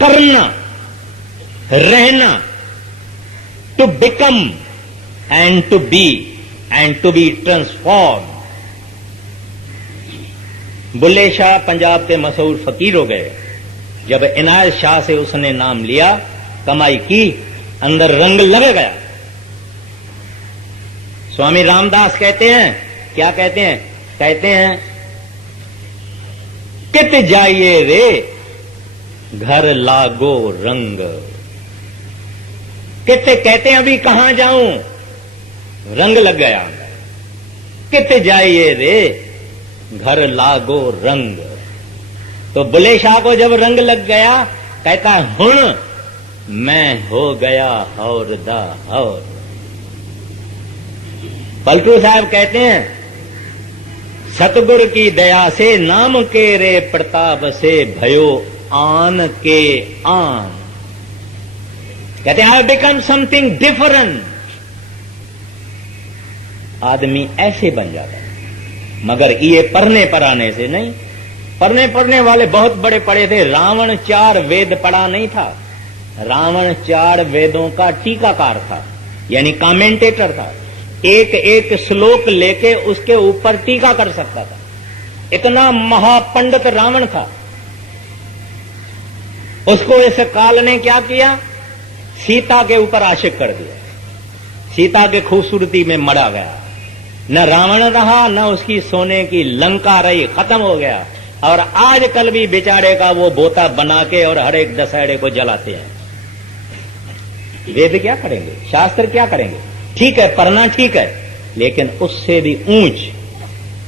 करना, रहना, to become and to be transform. Bulleh Shah Punjab के मशहूर फकीर हो गए। जब इनायत शाह से उसने नाम लिया, कमाई की, अंदर रंग लग गया। स्वामी रामदास कहते हैं, क्या कहते हैं? कहते हैं कित जाइए रे घर लागो रंग। कित कहते हैं अभी कहां जाऊं, रंग लग गया। कित जाइए रे घर लागो रंग। तो बुल्ले शाह को जब रंग लग गया, कहता है हुण मैं हो गया और दा और। पलटू साहब कहते हैं सतगुर की दया से नाम के रे प्रताप से भयो आन के आन। कहते हैं I have become something different. आदमी ऐसे बन जाता है, मगर ये पढ़ने पढ़ाने से नहीं। पढ़ने वाले बहुत बड़े पढ़े थे। रावण 4 वेद पढ़ा नहीं था, रावण 4 वेदों का टीकाकार था, यानी कमेंटेटर था। एक एक श्लोक लेके उसके ऊपर टीका कर सकता था। इतना महापंडित रावण था। उसको इस काल ने क्या किया, सीता के ऊपर आशिक कर दिया, सीता के खूबसूरती में मरा गया। न रावण रहा, न उसकी सोने की लंका रही, खत्म हो गया। और आजकल भी बेचारे का वो बोता बना के और हर एक दशहरे को जलाते हैं। वेद क्या करेंगे, शास्त्र क्या करेंगे? ठीक है, पढ़ना ठीक है, लेकिन उससे भी ऊंच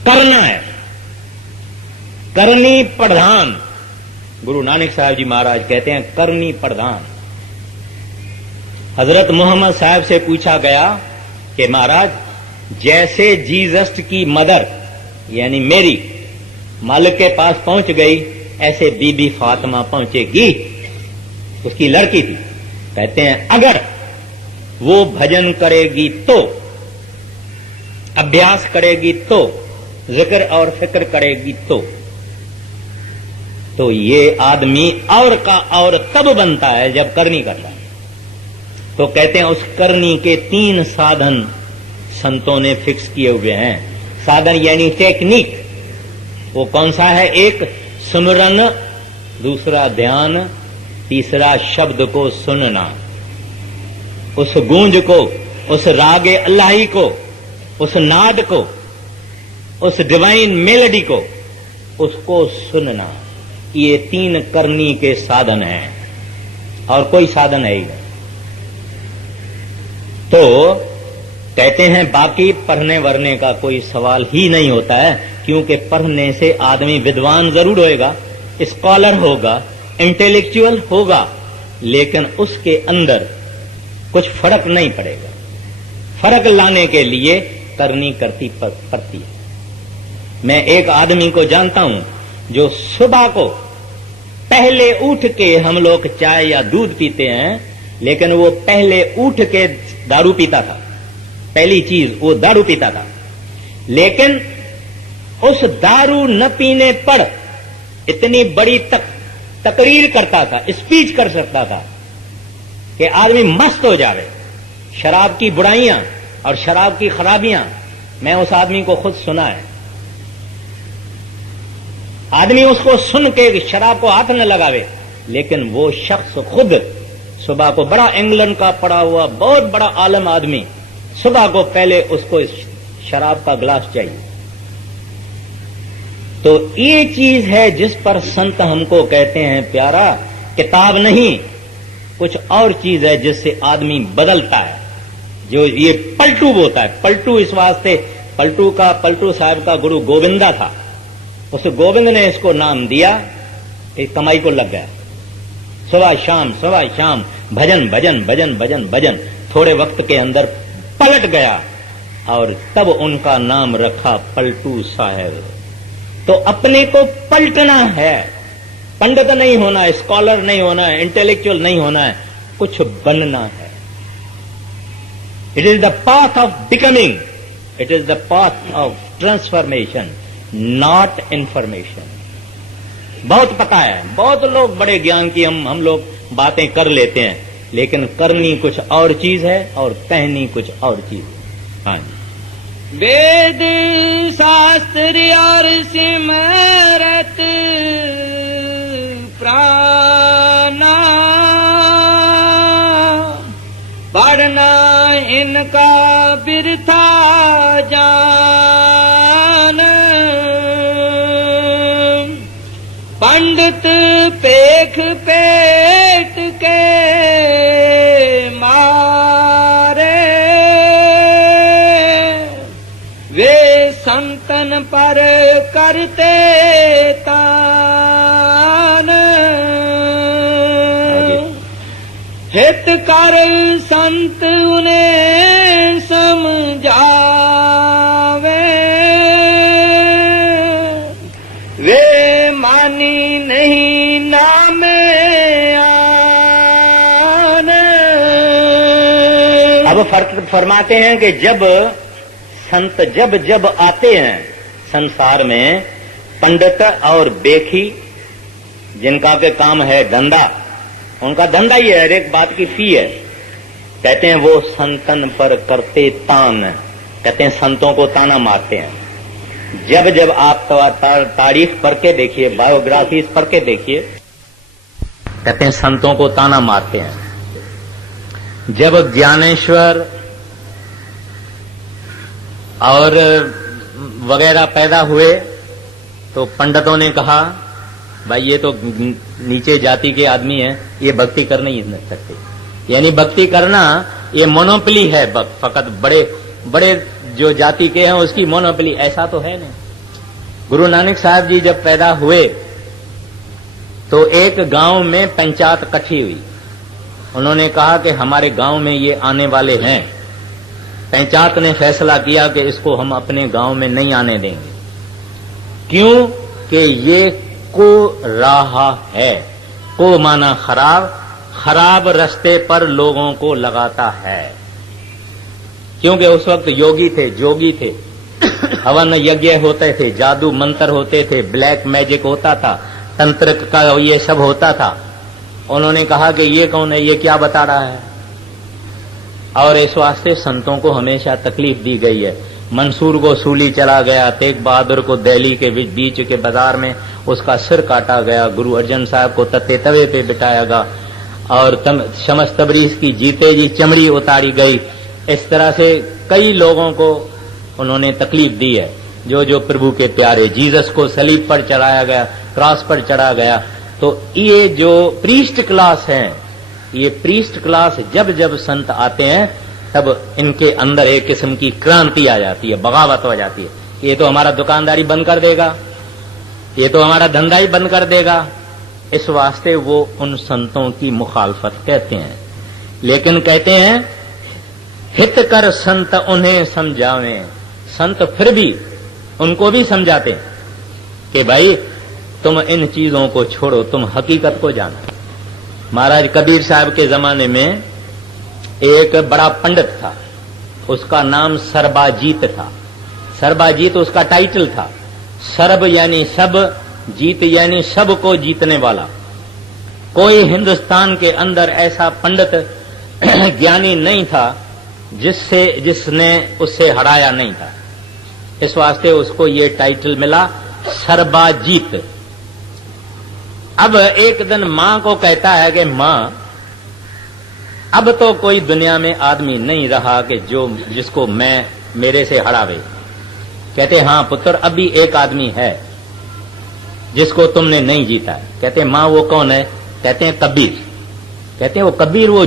करना है, करनी प्रधान। गुरु नानक साहब जी महाराज कहते हैं करनी प्रधान। हजरत मोहम्मद साहब से पूछा गया कि महाराज, जैसे जीसस की मदर यानी मेरी मालिक के पास पहुंच गई, ऐसे बीबी फातिमा पहुंचेगी। उसकी लड़की थी। कहते हैं अगर वो भजन करेगी तो, अभ्यास करेगी तो, जिक्र और फिक्र करेगी तो ये आदमी और का और तब बनता है जब करनी करता है। तो कहते हैं उस करनी के 3 साधन संतों ने फिक्स किए हुए हैं। साधन यानी टेक्निक। वो कौन सा है? एक सुमरन, दूसरा ध्यान, तीसरा शब्द को सुनना। उस गूंज को, उस रागे अल्लाही को, उस नाद को, उस डिवाइन मेलोडी को, उसको सुनना। ये 3 करनी के साधन हैं और कोई साधन है ही नहीं। तो कहते हैं बाकी पढ़ने वरने का कोई सवाल ही नहीं होता है, क्योंकि पढ़ने से आदमी विद्वान जरूर होएगा, स्कॉलर होगा, इंटेलेक्चुअल होगा, लेकिन उसके अंदर कुछ फर्क नहीं पड़ेगा। फर्क लाने के लिए करनी करती पड़ती है। मैं एक आदमी को जानता हूं जो सुबह को पहले उठ के, हम लोग चाय या दूध पीते हैं, लेकिन वो पहले उठ के दारू पीता था। पहली चीज वो दारू पीता था, लेकिन उस दारू न पीने पर इतनी बड़ी तकरीर करता था, स्पीच कर सकता था कि आदमी मस्त हो जावे। शराब की बुराइयां और शराब की खराबियां, मैं उस आदमी को खुद सुना है। आदमी उसको सुन के शराब को हाथ न लगावे, लेकिन वो शख्स खुद सुबह को, बड़ा इंग्लैंड का पड़ा हुआ बहुत बड़ा आलम आदमी, सुबह को पहले उसको शराब का गिलास चाहिए। तो ये चीज है जिस पर संत हमको कहते हैं प्यारा, किताब नहीं, कुछ और चीज है जिससे आदमी बदलता है। जो ये पलटू होता है, पलटू इस वास्ते, पलटू साहब का गुरु गोविंदा था, उस गोविंद ने इसको नाम दिया, एक कमाई को लग गया। सुबह शाम भजन भजन भजन भजन भजन, थोड़े वक्त के अंदर पलट गया और तब उनका नाम रखा पलटू साहब। तो अपने को पलटना है, पंडित नहीं होना है, स्कॉलर नहीं होना है, इंटेलेक्चुअल नहीं होना है, कुछ बनना है। It is the path of becoming, it is the path of transformation, not information. बहुत पता है, बहुत लोग बड़े ज्ञान की हम लोग बातें कर लेते हैं, लेकिन करनी कुछ और चीज है और कहनी कुछ और चीज है। हाँ जी। वेद शास्त्र और सिमरत प्राणा, पढ़ना इनका बिरथा जान। पंडित पेख पेट के मारे, वे संतन पर करते तान। हित कर संत उन्हें समझावे, वे मानी नहीं नाम आन। अब फरमाते हैं कि जब संत जब आते हैं संसार में, पंडित और बेखी जिनका के काम है धंधा, उनका धंधा ही है, हर एक बात की फी है। कहते हैं वो संतन पर करते तान, कहते हैं संतों को ताना मारते हैं। जब जब आप तारीख पढ़ के देखिए, बायोग्राफीज पढ़ के देखिए, कहते हैं संतों को ताना मारते हैं। जब ज्ञानेश्वर और वगैरह पैदा हुए तो पंडितों ने कहा भाई ये तो नीचे जाति के आदमी हैं, ये भक्ति कर नहीं सकते। यानी भक्ति करना ये मोनोपली है, फकत बड़े बड़े जो जाति के हैं उसकी मोनोपली, ऐसा तो है नहीं। गुरु नानक साहब जी जब पैदा हुए तो एक गांव में पंचायत इकट्ठी हुई। उन्होंने कहा कि हमारे गांव में ये आने वाले हैं। पंचायत ने फैसला किया कि इसको हम अपने गांव में नहीं आने देंगे। क्यों? कि ये को रहा है। को माना खराब, खराब रास्ते पर लोगों को लगाता है। क्योंकि उस वक्त योगी थे, जोगी थे, हवन यज्ञ होते थे, जादू मंत्र होते थे, ब्लैक मैजिक होता था, तंत्र का ये सब होता था। उन्होंने कहा कि ये कौन है, ये क्या बता रहा है। और इस वास्ते संतों को हमेशा तकलीफ दी गई है। मंसूर को सूली चला गया, तेग बहादुर को दिल्ली के बीच के बाजार में उसका सिर काटा गया, गुरु अर्जन साहब को तत्ते तवे पे बिठाया गया और शमस तबरीज की जीते जी चमड़ी उतारी गई। इस तरह से कई लोगों को उन्होंने तकलीफ दी है। जो जो प्रभु के प्यारे, जीसस को सलीब पर चढ़ाया गया, क्रॉस पर चढ़ा गया। तो ये जो प्रीस्ट क्लास हैं, ये प्रीस्ट क्लास जब जब संत आते हैं तब इनके अंदर एक किस्म की क्रांति आ जाती है, बगावत हो जाती है। ये तो हमारा दुकानदारी बंद कर देगा, ये तो हमारा धंधा ही बंद कर देगा। इस वास्ते वो उन संतों की मुखालफत कहते हैं। लेकिन कहते हैं हित कर संत उन्हें समझावें। संत फिर भी उनको भी समझाते हैं कि भाई तुम इन चीजों को छोड़ो, तुम हकीकत को जानो। महाराज कबीर साहब के जमाने में एक बड़ा पंडित था, उसका नाम सरबाजीत था। सरबाजीत उसका टाइटल था। सर्ब यानी सब, जीत यानी सब को जीतने वाला। कोई हिंदुस्तान के अंदर ऐसा पंडित ज्ञानी नहीं था जिसने उससे हराया नहीं था। इस वास्ते उसको ये टाइटल मिला सरबाजीत। अब एक दिन मां को कहता है कि मां, अब तो कोई दुनिया में आदमी नहीं रहा कि जिसको मैं मेरे से हरावे। कहते हां पुत्र, अभी एक आदमी है जिसको तुमने नहीं जीता है। कहते मां वो कौन है? कहते हैं कबीर। कहते हैं वो कबीर, वो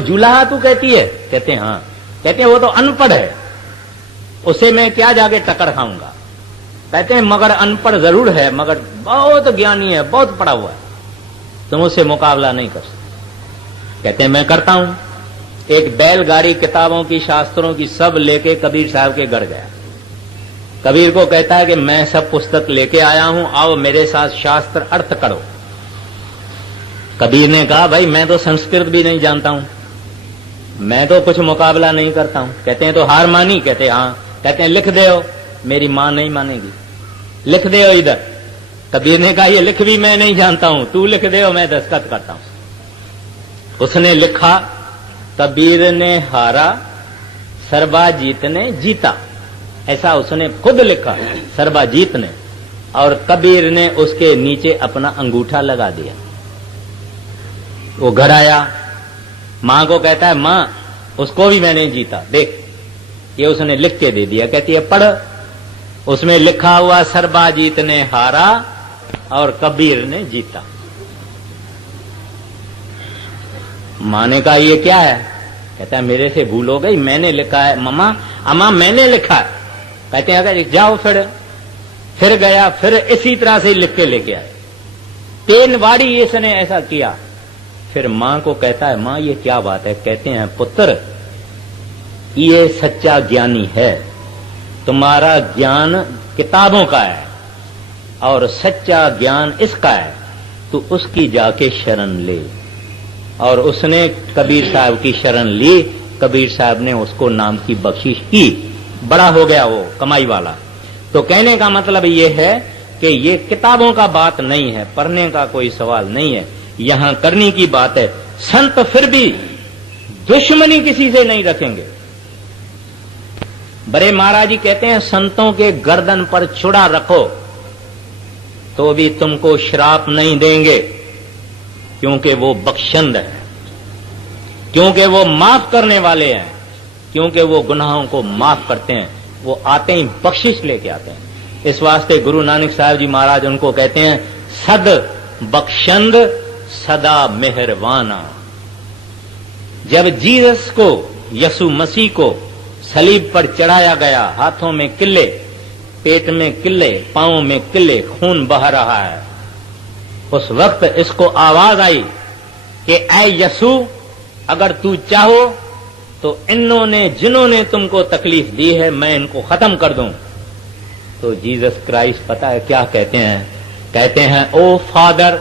जुलाहा तू कहती है? कहते हैं हाँ। कहते हैं वो तो अनपढ़ है, उसे मैं क्या जाके टक्कर खाऊंगा। कहते हैं मगर अनपढ़ जरूर है, मगर बहुत ज्ञानी है, बहुत पढ़ा हुआ है, तुम उससे मुकाबला नहीं कर सकते। कहते हैं मैं करता हूं। एक बैलगाड़ी किताबों की, शास्त्रों की सब लेके कबीर साहब के घर गया। कबीर को कहता है कि मैं सब पुस्तक लेके आया हूं, आओ मेरे साथ शास्त्र अर्थ करो। कबीर ने कहा भाई मैं तो संस्कृत भी नहीं जानता हूं, मैं तो कुछ मुकाबला नहीं करता हूं। कहते हैं तो हार मानी? कहते हाँ। कहते हैं लिख दे। मेरी मां नहीं मानेगी, लिख दे इधर। कबीर ने कहा ये लिख भी मैं नहीं जानता हूं, तू लिख दे, मैं दस्तखत करता हूं। उसने लिखा, कबीर ने हारा, सरबाजीत ने जीता। ऐसा उसने खुद लिखा, सरबाजीत ने, और कबीर ने उसके नीचे अपना अंगूठा लगा दिया। वो घर आया, मां को कहता है मां उसको भी मैंने जीता, देख ये उसने लिख के दे दिया। कहती है पढ़। उसमें लिखा हुआ सरबाजीत ने हारा और कबीर ने जीता। मां ने कहा ये क्या है? कहता है मेरे से भूल हो गई, मैंने लिखा है। मम्मा अम्मा मैंने लिखा है। कहते हैं अगर जाओ। फिर गया, फिर इसी तरह से लिख के लेके आए। 3 बारी इसने ऐसा किया। फिर मां को कहता है मां ये क्या बात है? कहते हैं पुत्र ये सच्चा ज्ञानी है, तुम्हारा ज्ञान किताबों का है और सच्चा ज्ञान इसका है, तू उसकी जाके शरण ले। और उसने कबीर साहब की शरण ली। कबीर साहब ने उसको नाम की बख्शिश की, बड़ा हो गया वो कमाई वाला। तो कहने का मतलब ये है कि ये किताबों का बात नहीं है, पढ़ने का कोई सवाल नहीं है, यहां करने की बात है। संत फिर भी दुश्मनी किसी से नहीं रखेंगे। बड़े महाराज जी कहते हैं संतों के गर्दन पर छुड़ा रखो तो भी तुमको श्राप नहीं देंगे, क्योंकि वो बख्शंद है, क्योंकि वो माफ करने वाले हैं, क्योंकि वो गुनाहों को माफ करते हैं। वो आते ही बख्शिश लेके आते हैं। इस वास्ते गुरु नानक साहब जी महाराज उनको कहते हैं सद बख्शंद सदा मेहरबाना। जब जीसस को, यसु मसीह को सलीब पर चढ़ाया गया, हाथों में किल्ले, पेट में किल्ले, पांवों में किल्ले, खून बह रहा है, उस वक्त इसको आवाज आई कि ऐ यसु, अगर तू चाहो तो इन्होंने जिन्होंने तुमको तकलीफ दी है मैं इनको खत्म कर दूं। तो जीसस क्राइस्ट पता है क्या कहते हैं? कहते हैं O father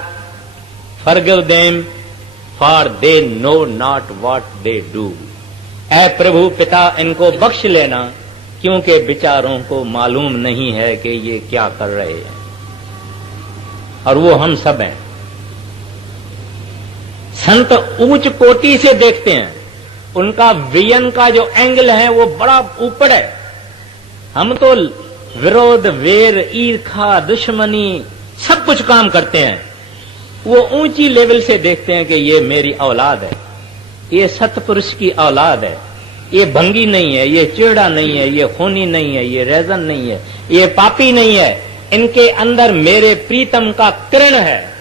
forgive them for they know not what they do. ऐ प्रभु पिता, इनको बख्श लेना क्योंकि बेचारों को मालूम नहीं है कि ये क्या कर रहे हैं। और वो हम सब हैं। संत ऊंच कोटि से देखते हैं, उनका विजन का जो एंगल है वो बड़ा ऊपर है। हम तो विरोध, वेर, ईर्खा, दुश्मनी सब कुछ काम करते हैं। वो ऊंची लेवल से देखते हैं कि ये मेरी औलाद है, ये सतपुरुष की औलाद है, ये भंगी नहीं है, ये चिड़ा नहीं है, ये खूनी नहीं है, ये रैजन नहीं है, ये पापी नहीं है। इनके अंदर मेरे प्रीतम का किरण है,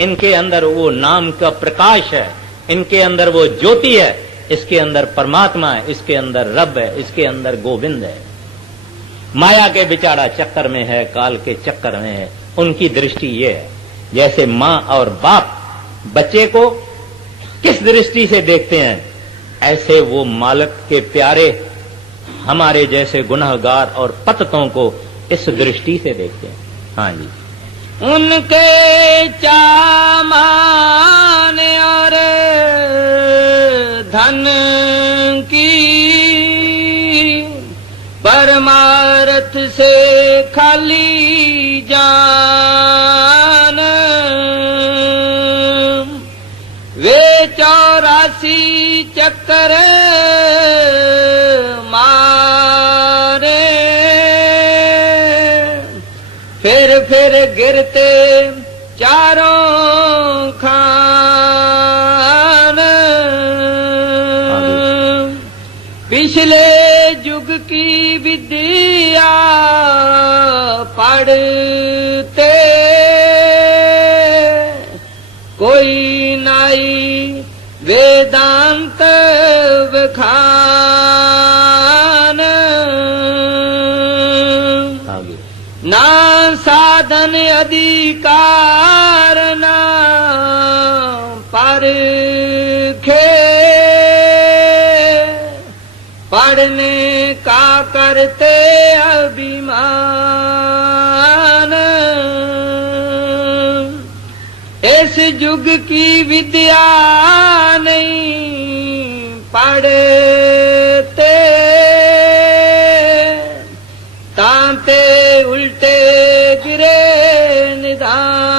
इनके अंदर वो नाम का प्रकाश है, इनके अंदर वो ज्योति है, इसके अंदर परमात्मा है, इसके अंदर रब है, इसके अंदर गोविंद है। माया के बिचारा चक्कर में है, काल के चक्कर में है। उनकी दृष्टि ये है, जैसे माँ और बाप बच्चे को किस दृष्टि से देखते हैं, ऐसे वो मालिक के प्यारे हमारे जैसे गुनहगार और पतितों को इस दृष्टि से देखते हैं। हाँ जी, उनके चामान और धन की परमार्थ से खाली जान, वे 84 चक्कर मारे, फिर गिरते चारों खान। पिछले युग की विद्या पढ़ते, कोई नाई वेदांत बखान, ना साधन अधिकार ना परखे, पढ़ने का करते अभिमान। इस युग की विद्या नहीं पढ़ते, तांते उल्टे गिरे निदान।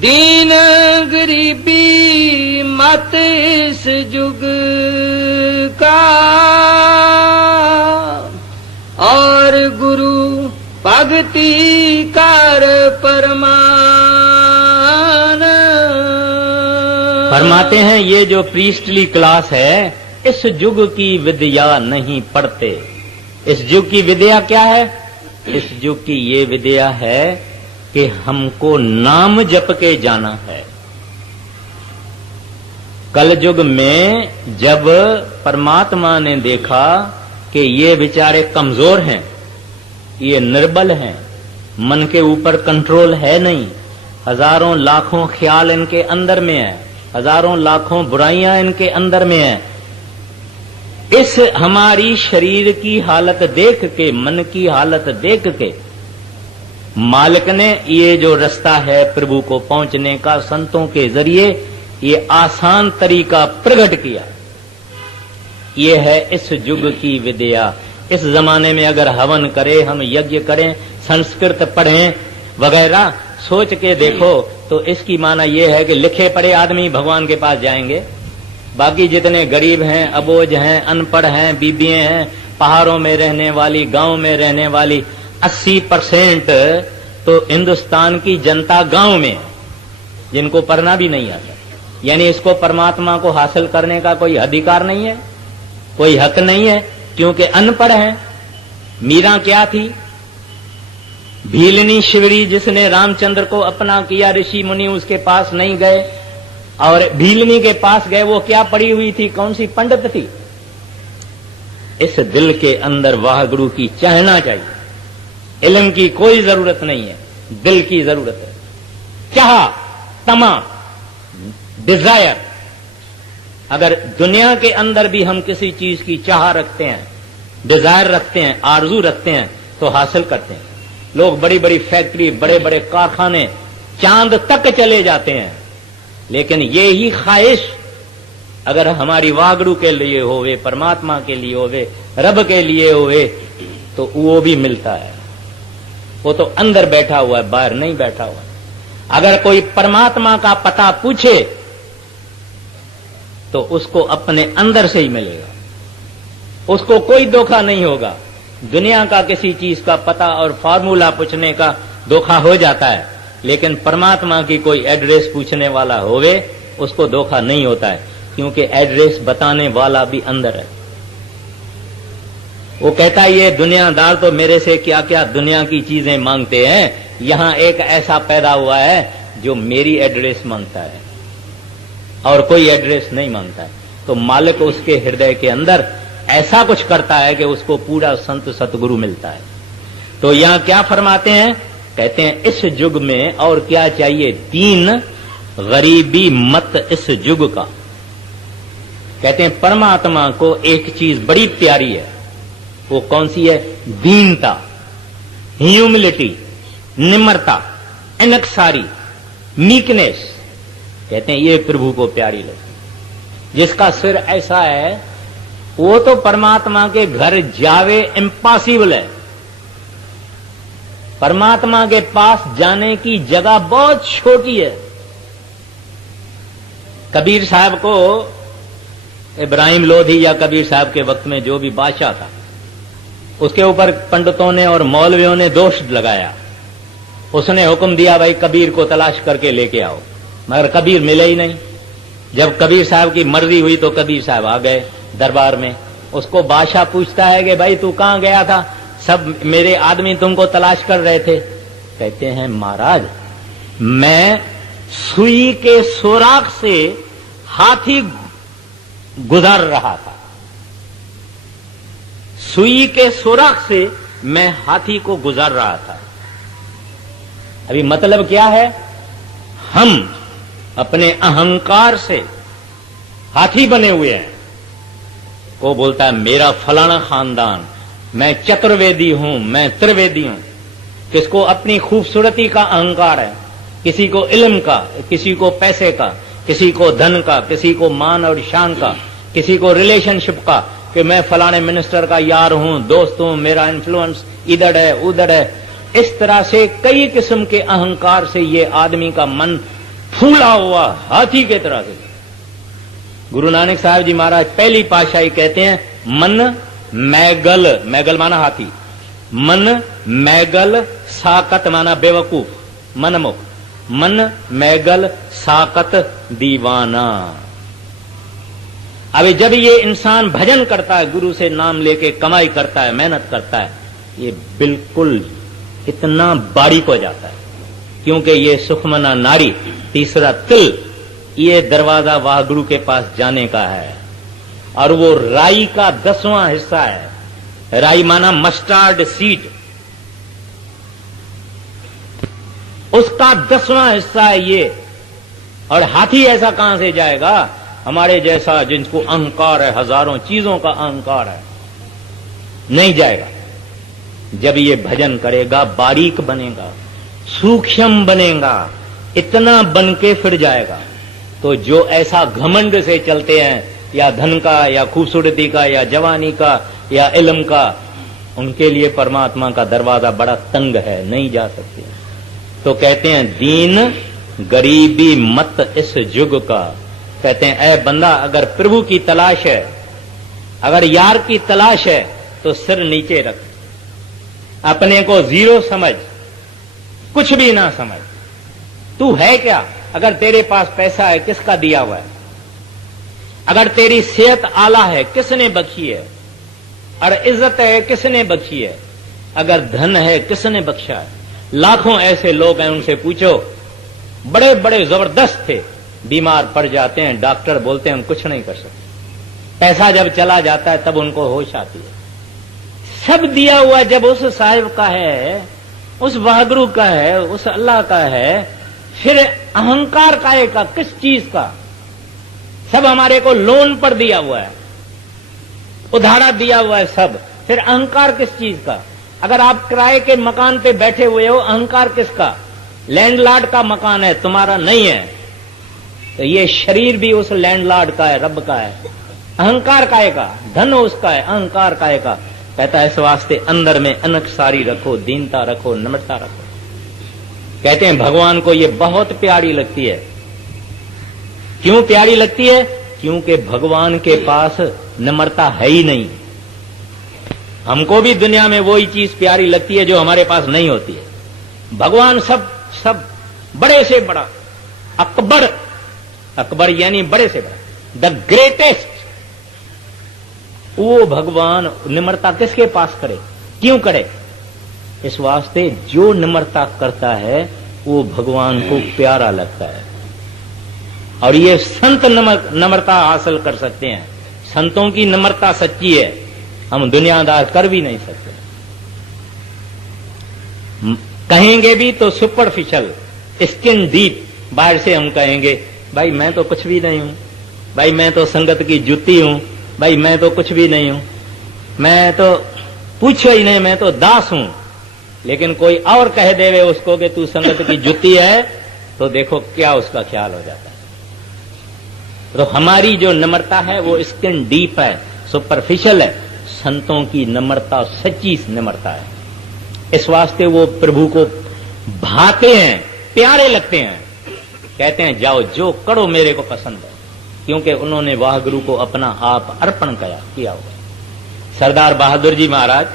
दीन गरीबी मत इस युग का, और गुरु भक्ति कर परमान। फरमाते हैं ये जो प्रीस्टली क्लास है इस युग की विद्या नहीं पढ़ते। इस युग की विद्या क्या है? इस युग की ये विद्या है कि हमको नाम जप के जाना है। कल युग में जब परमात्मा ने देखा कि ये बेचारे कमजोर हैं, ये निर्बल हैं, मन के ऊपर कंट्रोल है नहीं, हजारों लाखों ख्याल इनके अंदर में है, हजारों लाखों बुराइयां इनके अंदर में है, इस हमारी शरीर की हालत देख के, मन की हालत देख के मालिक ने ये जो रास्ता है प्रभु को पहुंचने का संतों के जरिए ये आसान तरीका प्रकट किया। ये है इस युग की विद्या। इस जमाने में अगर हवन करें, हम यज्ञ करें, संस्कृत पढ़ें वगैरह, सोच के देखो तो इसकी माना यह है कि लिखे पढ़े आदमी भगवान के पास जाएंगे। बाकी जितने गरीब हैं, अबोझ हैं, अनपढ़ हैं, बीबियां हैं, पहाड़ों में रहने वाली, गांव में रहने वाली, 80% तो हिंदुस्तान की जनता गांव में है, जिनको पढ़ना भी नहीं आता। यानी इसको परमात्मा को हासिल करने का कोई अधिकार नहीं है, कोई हक नहीं है, क्योंकि अनपढ़ है। मीरा क्या थी? भीलनी शिवरी, जिसने रामचंद्र को अपना किया, ऋषि मुनि उसके पास नहीं गए, और भीलनी के पास गए, वो क्या पड़ी हुई थी? कौन सी पंडित थी? इस दिल के अंदर वाहगुरु की चाहना चाहिए। इल्म की कोई जरूरत नहीं है, दिल की जरूरत है। चाह, तमा, डिजायर। अगर दुनिया के अंदर भी हम किसी चीज की चाह रखते हैं, डिजायर रखते हैं, आरजू रखते हैं, तो हासिल करते हैं। लोग बड़ी बड़ी फैक्ट्री, बड़े बड़े कारखाने, चांद तक चले जाते हैं, लेकिन ये ही ख्वाहिश अगर हमारी वागड़ू के लिए होवे, परमात्मा के लिए होवे, रब के लिए होवे, तो वो भी मिलता है। वो तो अंदर बैठा हुआ है, बाहर नहीं बैठा हुआ। अगर कोई परमात्मा का पता पूछे तो उसको अपने अंदर से ही मिलेगा, उसको कोई धोखा नहीं होगा। दुनिया का किसी चीज का पता और फार्मूला पूछने का धोखा हो जाता है, लेकिन परमात्मा की कोई एड्रेस पूछने वाला होवे, उसको धोखा नहीं होता है, क्योंकि एड्रेस बताने वाला भी अंदर है। वो कहता है ये दुनियादार तो मेरे से क्या क्या दुनिया की चीजें मांगते हैं, यहां एक ऐसा पैदा हुआ है जो मेरी एड्रेस मांगता है और कोई एड्रेस नहीं मांगता है। तो मालिक उसके हृदय के अंदर ऐसा कुछ करता है कि उसको पूरा संत सतगुरु मिलता है। तो यहां क्या फरमाते हैं? कहते हैं इस युग में और क्या चाहिए? दीन गरीबी मत इस युग का। कहते हैं परमात्मा को एक चीज बड़ी प्यारी है, वो कौन सी है? दीनता, ह्यूमिलिटी, निम्रता, इनकसारी, मीकनेस। कहते हैं ये प्रभु को प्यारी लगती। जिसका सिर ऐसा है वो तो परमात्मा के घर जावे इम्पॉसिबल है। परमात्मा के पास जाने की जगह बहुत छोटी है। कबीर साहब को इब्राहिम लोधी या कबीर साहब के वक्त में जो भी बादशाह था, उसके ऊपर पंडितों ने और मौलवियों ने दोष लगाया। उसने हुक्म दिया भाई कबीर को तलाश करके लेके आओ, मगर कबीर मिले ही नहीं। जब कबीर साहब की मर्जी हुई तो कबीर साहब आ गए दरबार में। उसको बादशाह पूछता है कि भाई तू कहां गया था? सब मेरे आदमी तुमको तलाश कर रहे थे। कहते हैं महाराज मैं सुई के सुराख से हाथी गुजर रहा था, सुई के सुराख से मैं हाथी को गुजर रहा था। अभी मतलब क्या है? हम अपने अहंकार से हाथी बने हुए हैं। वो बोलता है मेरा फलाना खानदान, मैं चतुर्वेदी हूं, मैं त्रिवेदी हूं। किसको अपनी खूबसूरती का अहंकार है, किसी को इल्म का, किसी को पैसे का, किसी को धन का, किसी को मान और शान का, किसी को रिलेशनशिप का, कि मैं फलाने मिनिस्टर का यार हूं, दोस्त हूं, मेरा इन्फ्लुएंस इधर है उधर है। इस तरह से कई किस्म के अहंकार से ये आदमी का मन फूला हुआ हाथी के तरह से। गुरु नानक साहब जी महाराज पहली पातशाही कहते हैं मन मैगल, मैगल माना हाथी, मन मैगल साकत माना बेवकूफ, मनमुख, मन मैगल साकत दीवाना। अभी जब ये इंसान भजन करता है, गुरु से नाम लेके कमाई करता है, मेहनत करता है, ये बिल्कुल इतना बारीक हो जाता है, क्योंकि ये सुखमना नारी, तीसरा तिल, ये दरवाजा वाहगुरु के पास जाने का है। और वो राई का 10वां हिस्सा है। राई माना मस्टर्ड सीड, उसका 10वां हिस्सा है ये। और हाथी ऐसा कहां से जाएगा? हमारे जैसा जिनको अहंकार है, हजारों चीजों का अहंकार है, नहीं जाएगा। जब ये भजन करेगा बारीक बनेगा, सूक्ष्म बनेगा, इतना बन के फिर जाएगा। तो जो ऐसा घमंड से चलते हैं, या धन का, या खूबसूरती का, या जवानी का, या इल्म का, उनके लिए परमात्मा का दरवाजा बड़ा तंग है, नहीं जा सकते। तो कहते हैं दीन गरीबी मत इस युग का, कहते हैं ऐ बंदा, अगर प्रभु की तलाश है, अगर यार की तलाश है, तो सिर नीचे रख, अपने को जीरो समझ, कुछ भी ना समझ। तू है क्या? अगर तेरे पास पैसा है, किसका दिया हुआ है? अगर तेरी सेहत आला है, किसने बख्शी है? और इज्जत है, किसने बख्शी है? अगर धन है, किसने बख्शा है? लाखों ऐसे लोग हैं, उनसे पूछो, बड़े बड़े जबरदस्त थे, बीमार पड़ जाते हैं, डॉक्टर बोलते हैं हम कुछ नहीं कर सकते। पैसा जब चला जाता है तब उनको होश आती है। सब दिया हुआ जब उस साहिब का है, उस वाहगुरु का है, उस अल्लाह का है, फिर अहंकार काहे का? किस चीज का? सब हमारे को लोन पर दिया हुआ है, उधारा दिया हुआ है सब, फिर अहंकार किस चीज का? अगर आप किराए के मकान पे बैठे हुए हो, अहंकार किसका? लैंडलॉर्ड का मकान है, तुम्हारा नहीं है, तो ये शरीर भी उस लैंडलॉर्ड का है, रब का है। अहंकार काहे का? धन उसका है, अहंकार काहे का? कहता है इस वास्ते अंदर में अनकसारी रखो, दीनता रखो, नम्रता रखो। कहते हैं भगवान को ये बहुत प्यारी लगती है। क्यों प्यारी लगती है? क्योंकि भगवान के पास नम्रता है ही नहीं। हमको भी दुनिया में वही चीज प्यारी लगती है जो हमारे पास नहीं होती है। भगवान सब बड़े से बड़ा, अकबर, अकबर यानी बड़े से बड़ा, द ग्रेटेस्ट, वो भगवान निम्रता किसके पास करे? क्यों करे? इस वास्ते जो निम्रता करता है वो भगवान को प्यारा लगता है। और ये संत नम्रता हासिल कर सकते हैं। संतों की नम्रता सच्ची है, हम दुनियादार कर भी नहीं सकते। कहेंगे भी तो सुपरफिशियल, स्किन डीप, बाहर से हम कहेंगे भाई मैं तो कुछ भी नहीं हूं, भाई मैं तो संगत की जूती हूं, भाई मैं तो कुछ भी नहीं हूं, मैं तो पूछो ही नहीं, मैं तो दास हूं। लेकिन कोई और कह देवे उसको कि तू संगत की जूती है, तो देखो क्या उसका ख्याल हो जाता है। तो हमारी जो नम्रता है वो स्किन डीप है, सुपरफिशियल है। संतों की नम्रता सच्ची नम्रता है। इस वास्ते वो प्रभु को भाते हैं, प्यारे लगते हैं। कहते हैं जाओ जो करो मेरे को पसंद है, क्योंकि उन्होंने वाहगुरु को अपना आप अर्पण किया हुआ। सरदार बहादुर जी महाराज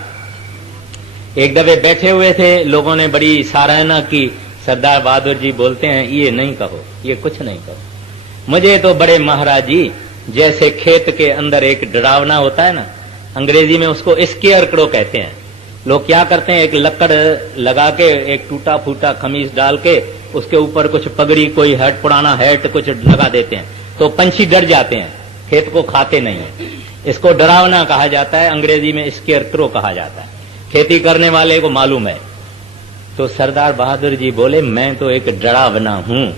एक दफे बैठे हुए थे, लोगों ने बड़ी सराहना की। सरदार बहादुर जी बोलते हैं ये नहीं कहो, ये कुछ नहीं कहो, मुझे तो बड़े महाराज जी, जैसे खेत के अंदर एक डरावना होता है ना, अंग्रेजी में उसको स्केयर क्रो कहते हैं। लोग क्या करते हैं, एक लकड़ लगा के, एक टूटा फूटा खमीस डाल के, उसके ऊपर कुछ पगड़ी, कोई हैट, पुराना हैट कुछ लगा देते हैं, तो पंछी डर जाते हैं, खेत को खाते नहीं है। इसको डरावना कहा जाता है, अंग्रेजी में स्केयर क्रो कहा जाता है। खेती करने वाले को मालूम है। तो सरदार बहादुर जी बोले मैं तो एक डरावना हूं,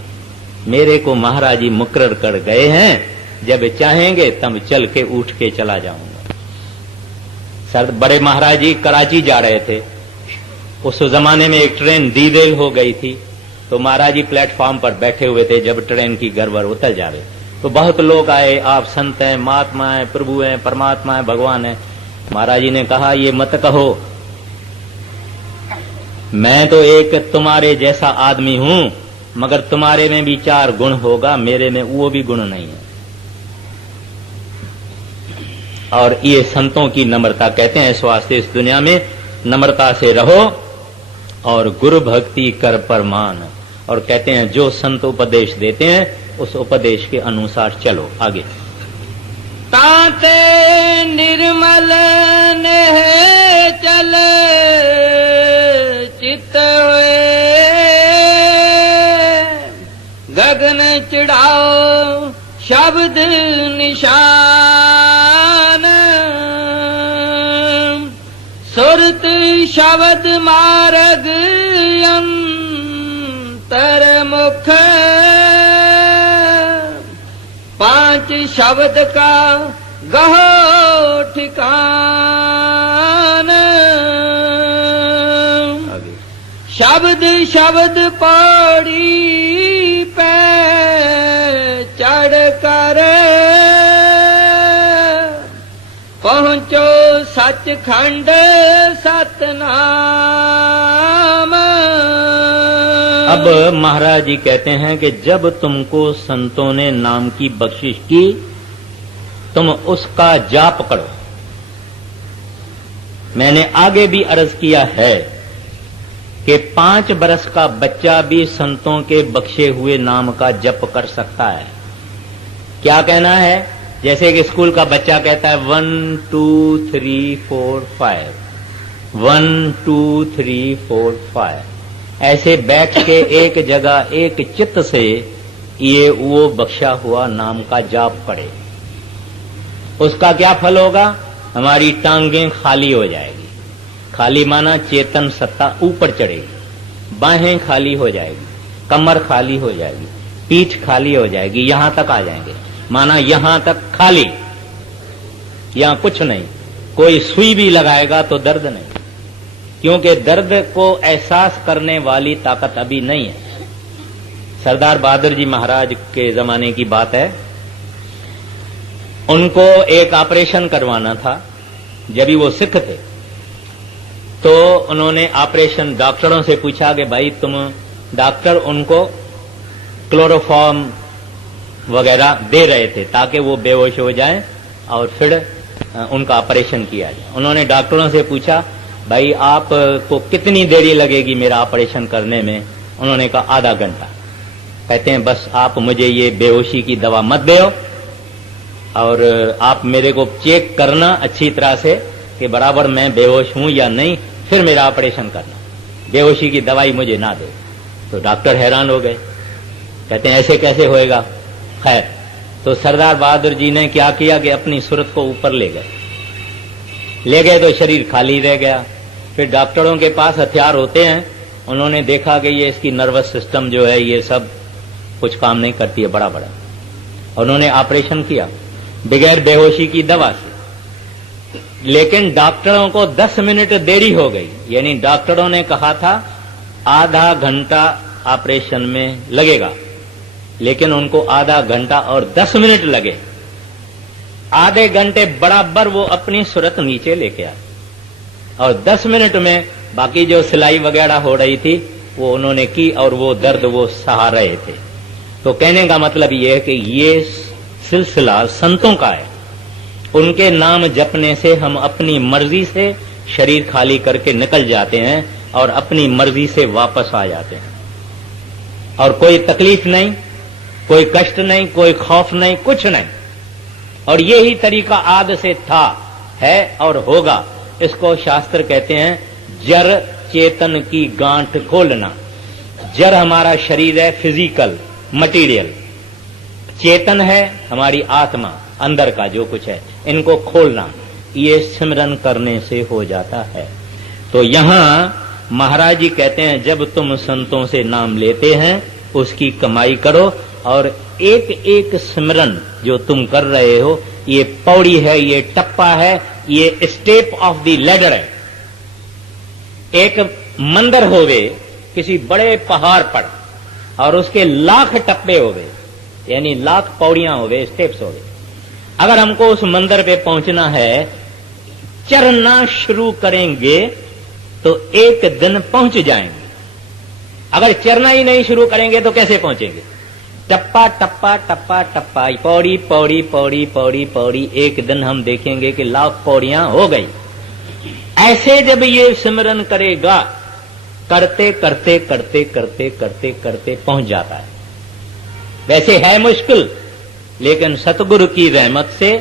मेरे को महाराज जी मुकर्रर कर गए हैं, जब चाहेंगे तब चल के उठ के चला जाऊंगा। सर बड़े महाराज जी कराची जा रहे थे, उस जमाने में एक ट्रेन दीदेल हो गई थी, तो महाराज जी प्लेटफॉर्म पर बैठे हुए थे। जब ट्रेन की गड़बड़ उतर जा रही तो बहुत लोग आए, आप संत हैं, महात्मा हैं, प्रभु हैं, परमात्मा हैं, भगवान हैं। महाराज जी ने कहा ये मत कहो, मैं तो एक तुम्हारे जैसा आदमी हूं, मगर तुम्हारे में भी 4 गुण होगा, मेरे में वो भी गुण नहीं है। और ये संतों की नम्रता कहते हैं। इस वास्ते इस दुनिया में नम्रता से रहो और गुरु भक्ति कर परमान। और कहते हैं जो संत उपदेश देते हैं उस उपदेश के अनुसार चलो। आगे ताते निर्मल नेह चल चित हुए, गगन चढ़ाओ शब्द निशान, सुरत शब्द मार्ग अंतर मुख, 5 शब्द का गहो ठिकान, शब्द शब्द पौड़ी पे चढ़ कर, पहुंचो सचखंड सतनाम। अब महाराज जी कहते हैं कि जब तुमको संतों ने नाम की बख्शिश की, तुम उसका जाप करो। मैंने आगे भी अर्ज किया है कि 5 बरस का बच्चा भी संतों के बख्शे हुए नाम का जप कर सकता है। क्या कहना है? जैसे कि स्कूल का बच्चा कहता है 1 2 3 4 5, 1 2 3 4 5, ऐसे बैठ के एक जगह एक चित्त से ये वो बख्शा हुआ नाम का जाप पड़े। उसका क्या फल होगा? हमारी टांगें खाली हो जाएगी। खाली माना चेतन सत्ता ऊपर चढ़ेगी, बाहें खाली हो जाएगी, कमर खाली हो जाएगी, पीठ खाली हो जाएगी, यहां तक आ जाएंगे। माना यहां तक खाली, यहां कुछ नहीं। कोई सुई भी लगाएगा तो दर्द नहीं, क्योंकि दर्द को एहसास करने वाली ताकत अभी नहीं है। सरदार बहादुर जी महाराज के जमाने की बात है, उनको एक ऑपरेशन करवाना था। जब भी वो सिख थे तो उन्होंने ऑपरेशन डॉक्टरों से पूछा कि भाई तुम डॉक्टर उनको क्लोरोफॉर्म वगैरह दे रहे थे ताकि वो बेहोश हो जाएं और फिर उनका ऑपरेशन किया जाए। उन्होंने डॉक्टरों से पूछा भाई आपको कितनी देरी लगेगी मेरा ऑपरेशन करने में? उन्होंने कहा आधा घंटा। कहते हैं बस आप मुझे ये बेहोशी की दवा मत दो और आप मेरे को चेक करना अच्छी तरह से कि बराबर मैं बेहोश हूं या नहीं, फिर मेरा ऑपरेशन करना, बेहोशी की दवाई मुझे ना दे। तो डॉक्टर हैरान हो गए, कहते हैं ऐसे कैसे होएगा? खैर, तो सरदार बहादुर जी ने क्या किया कि अपनी सूरत को ऊपर ले गए तो शरीर खाली रह गया। फिर डॉक्टरों के पास हथियार होते हैं, उन्होंने देखा कि ये इसकी नर्वस सिस्टम जो है ये सब कुछ काम नहीं करती है बड़ा बड़ा। उन्होंने ऑपरेशन किया बगैर बेहोशी की दवा से, लेकिन डॉक्टरों को 10 मिनट देरी हो गई। यानी डॉक्टरों ने कहा था आधा घंटा ऑपरेशन में लगेगा, लेकिन उनको आधा घंटा और 10 मिनट लगे। आधे घंटे बराबर वो अपनी सूरत नीचे लेके आए और 10 मिनट में बाकी जो सिलाई वगैरह हो रही थी वो उन्होंने की और वो दर्द वो सहा रहे थे। तो कहने का मतलब ये है कि ये सिलसिला संतों का है। उनके नाम जपने से हम अपनी मर्जी से शरीर खाली करके निकल जाते हैं और अपनी मर्जी से वापस आ जाते हैं, और कोई तकलीफ नहीं, कोई कष्ट नहीं, कोई खौफ नहीं, कुछ नहीं। और यही तरीका आद से था, है और होगा। इसको शास्त्र कहते हैं जड़ चेतन की गांठ खोलना। जड़ हमारा शरीर है, फिजिकल मटेरियल। चेतन है हमारी आत्मा, अंदर का जो कुछ है, इनको खोलना ये सिमरन करने से हो जाता है। तो यहां महाराज जी कहते हैं जब तुम संतों से नाम लेते हैं उसकी कमाई करो, और एक एक सिमरन जो तुम कर रहे हो ये पौड़ी है, ये टप्पा है, ये स्टेप ऑफ द लैडर है। एक मंदिर होवे किसी बड़े पहाड़ पर और उसके लाख टप्पे होवे, यानी लाख पौड़ियां होवे, स्टेप्स होवे। अगर हमको उस मंदिर पे पहुंचना है, चढ़ना शुरू करेंगे तो एक दिन पहुंच जाएंगे। अगर चढ़ना ही नहीं शुरू करेंगे तो कैसे पहुंचेंगे? टप्पा टप्पा टप्पा टप्पा, पौड़ी पौड़ी पौड़ी पौड़ी पौड़ी, एक दिन हम देखेंगे कि लाख पौड़ियां हो गई। ऐसे जब ये सिमरन करेगा, करते करते करते करते करते करते पहुंच जाता है। वैसे है मुश्किल, लेकिन सतगुरु की रहमत से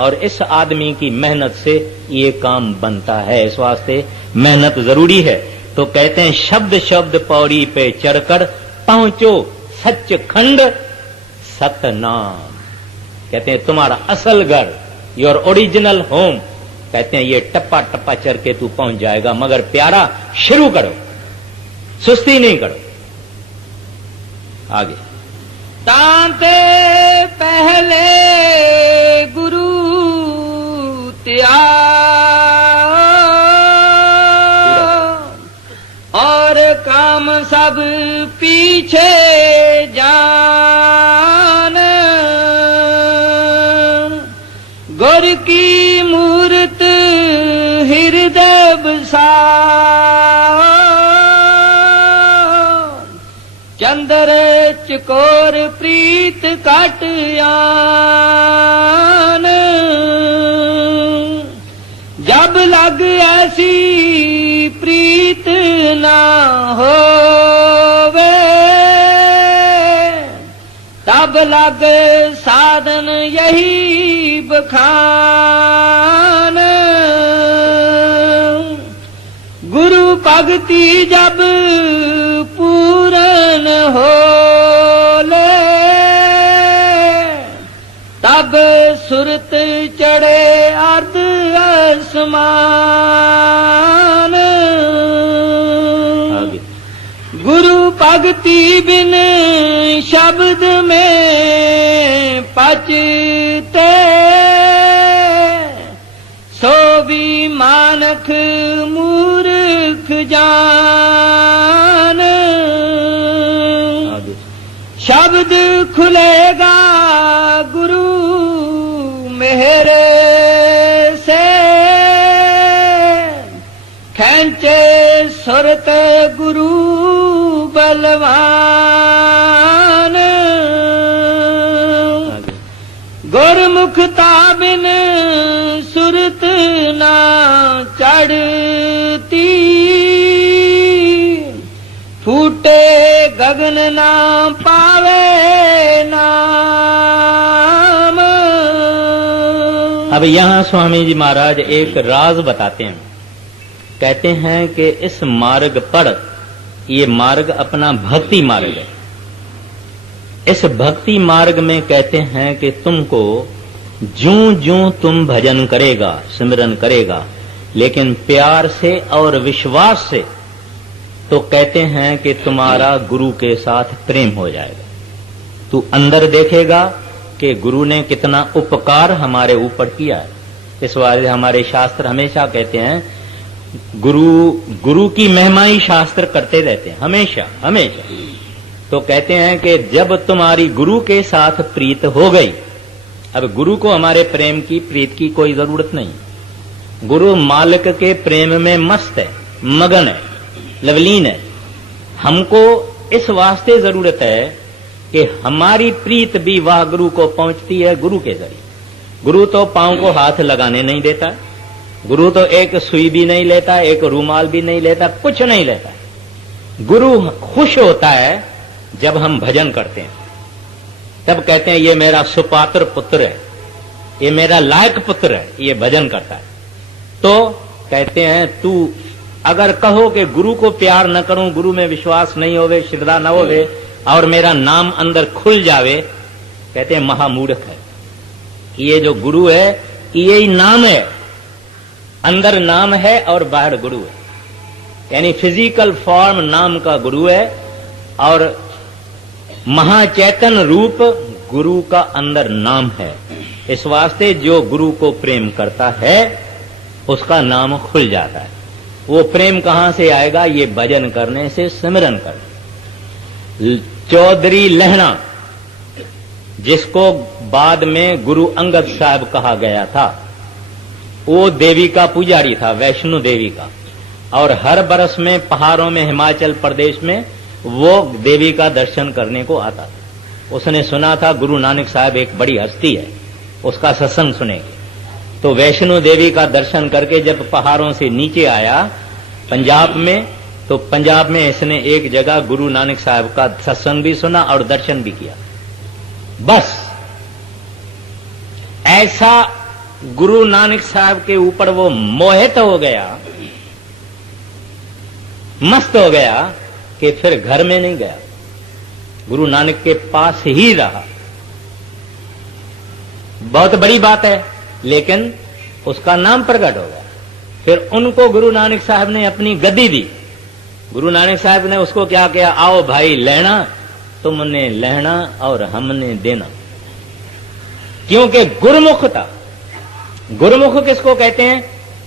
और इस आदमी की मेहनत से ये काम बनता है। इस वास्ते मेहनत जरूरी है। तो कहते हैं शब्द शब्द पौड़ी पे चढ़कर पहुंचो सच्चखंड सतनाम। कहते हैं तुम्हारा असल घर, योर ओरिजिनल होम, कहते हैं ये टप्पा टप्पा चढ़ के तू पहुंच जाएगा। मगर प्यारा शुरू करो, सुस्ती नहीं करो। आगे तांते पहले गुरु त्याग और काम सब पीछे जान, गुर की मूर्त हृदय बसा, चंदर चकोर प्रीत काट आन जब लग ऐसी प्रीत ना होवे तब लग साधन यही बखान गुरु भक्ति जब पूरन हो ले तब सुरत चढ़े अर्ध आसमान गुरु भक्ति बिन शब्द में पचते सो भी मानख मूर्ख जान शब्द खुलेगा गुरु मेहर से खेंचे सुरत गुरु बलवान गुरमुखता बिन सुरत ना चढ़ती फूटे गगन ना पावे नाम। अब यहाँ स्वामी जी महाराज एक राज बताते हैं। कहते हैं कि इस मार्ग पर, ये मार्ग अपना भक्ति मार्ग है, इस भक्ति मार्ग में कहते हैं कि तुमको ज्यों ज्यों तुम भजन करेगा, सिमरन करेगा, लेकिन प्यार से और विश्वास से, तो कहते हैं कि तुम्हारा गुरु के साथ प्रेम हो जाएगा। तू अंदर देखेगा कि गुरु ने कितना उपकार हमारे ऊपर किया है। इस बारे हमारे शास्त्र हमेशा कहते हैं, गुरु की महिमा ही शास्त्र करते रहते हैं, हमेशा हमेशा। तो कहते हैं कि जब तुम्हारी गुरु के साथ प्रीत हो गई, अब गुरु को हमारे प्रेम की प्रीत की कोई जरूरत नहीं, गुरु मालिक के प्रेम में मस्त है, मगन है, लवलीन है। हमको इस वास्ते जरूरत है कि हमारी प्रीत भी वह गुरु को पहुंचती है गुरु के जरिए। गुरु तो पांव को हाथ लगाने नहीं देता, गुरु तो एक सुई भी नहीं लेता, एक रूमाल भी नहीं लेता, कुछ नहीं लेता। गुरु खुश होता है जब हम भजन करते हैं, तब कहते हैं ये मेरा सुपात्र पुत्र है, ये मेरा लायक पुत्र है, ये भजन करता है। तो कहते हैं तू अगर कहो कि गुरु को प्यार न करूं, गुरु में विश्वास नहीं होवे, श्रद्धा न होवे और मेरा नाम अंदर खुल जावे, कहते हैं महामूर्ख है। ये जो गुरु है यही नाम है, अंदर नाम है और बाहर गुरु है, यानी फिजिकल फॉर्म नाम का गुरु है और महाचैतन रूप गुरु का अंदर नाम है। इस वास्ते जो गुरु को प्रेम करता है उसका नाम खुल जाता है। वो प्रेम कहां से आएगा? ये भजन करने से, सिमरन करने। चौधरी लहणा, जिसको बाद में गुरु अंगद साहब कहा गया था, वो देवी का पुजारी था, वैष्णो देवी का, और हर बरस में पहाड़ों में हिमाचल प्रदेश में वो देवी का दर्शन करने को आता था। उसने सुना था गुरु नानक साहब एक बड़ी हस्ती है, उसका सत्संग सुनेंगे। तो वैष्णो देवी का दर्शन करके जब पहाड़ों से नीचे आया पंजाब में, तो पंजाब में इसने एक जगह गुरु नानक साहब का सत्संग भी सुना और दर्शन भी किया। बस ऐसा गुरु नानक साहब के ऊपर वो मोहित हो गया, मस्त हो गया कि फिर घर में नहीं गया, गुरु नानक के पास ही रहा। बहुत बड़ी बात है, लेकिन उसका नाम प्रकट हो गया। फिर उनको गुरु नानक साहब ने अपनी गद्दी दी। गुरु नानक साहब ने उसको क्या किया? आओ भाई लेना, तुमने लेना और हमने देना। क्योंकि गुरुमुख था। गुरुमुख किसको कहते हैं?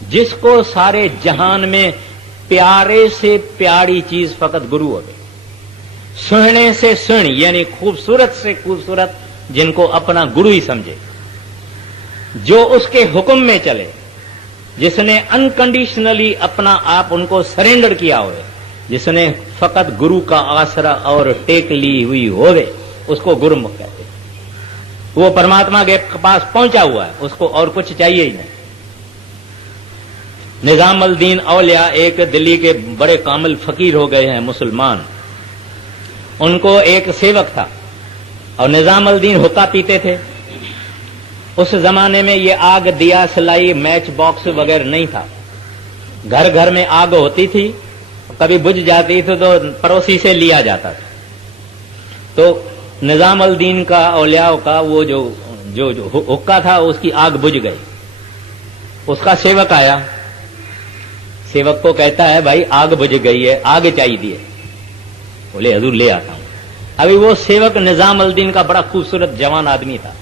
जिसको सारे जहान में प्यारे से प्यारी चीज फकत गुरु हो गई, सुहने से सुहनी यानी खूबसूरत से खूबसूरत, जिनको अपना गुरु ही समझे, जो उसके हुक्म में चले, जिसने अनकंडीशनली अपना आप उनको सरेंडर किया हो, जिसने फकत गुरु का आसरा और टेक ली हुई होवे उसको गुरुमुख कहते हैं। वो परमात्मा के पास पहुंचा हुआ है, उसको और कुछ चाहिए ही नहीं। निजामुद्दीन औलिया एक दिल्ली के बड़े कामिल फकीर हो गए हैं मुसलमान। उनको एक सेवक था और निजामुद्दीन हुक्का पीते थे। उस जमाने में ये आग दिया सलाई मैच बॉक्स वगैरह नहीं था। घर घर में आग होती थी, कभी बुझ जाती थी तो पड़ोसी से लिया जाता था। तो निजामुद्दीन का औलिया का वो जो जो, जो हुक्का था उसकी आग बुझ गई। उसका सेवक आया, सेवक को कहता है भाई आग बुझ गई है, आग चाहिए। बोले हजूर ले आता हूं। अभी वो सेवक निजामुद्दीन का बड़ा खूबसूरत जवान आदमी था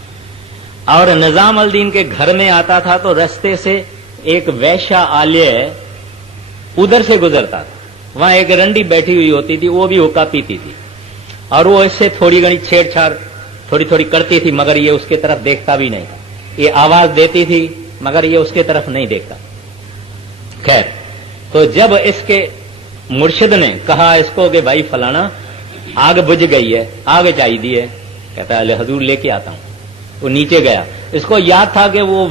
और निजामुद्दीन के घर में आता था तो रास्ते से एक वैश्या आलय उधर से गुजरता था। वहां एक रंडी बैठी हुई होती थी, वो भी हुक्का पीती थी और वो इससे थोड़ी घनी छेड़छाड़ थोड़ी थोड़ी करती थी, मगर ये उसके तरफ देखता भी नहीं था। ये आवाज देती थी मगर ये उसके तरफ नहीं देखता। खैर, तो जब इसके मुर्शिद ने कहा इसको कि भाई फलाना आग बुझ गई है, आग चाहिए, कहता है हजूर लेके आता हूं। वो नीचे गया, इसको याद था कि वो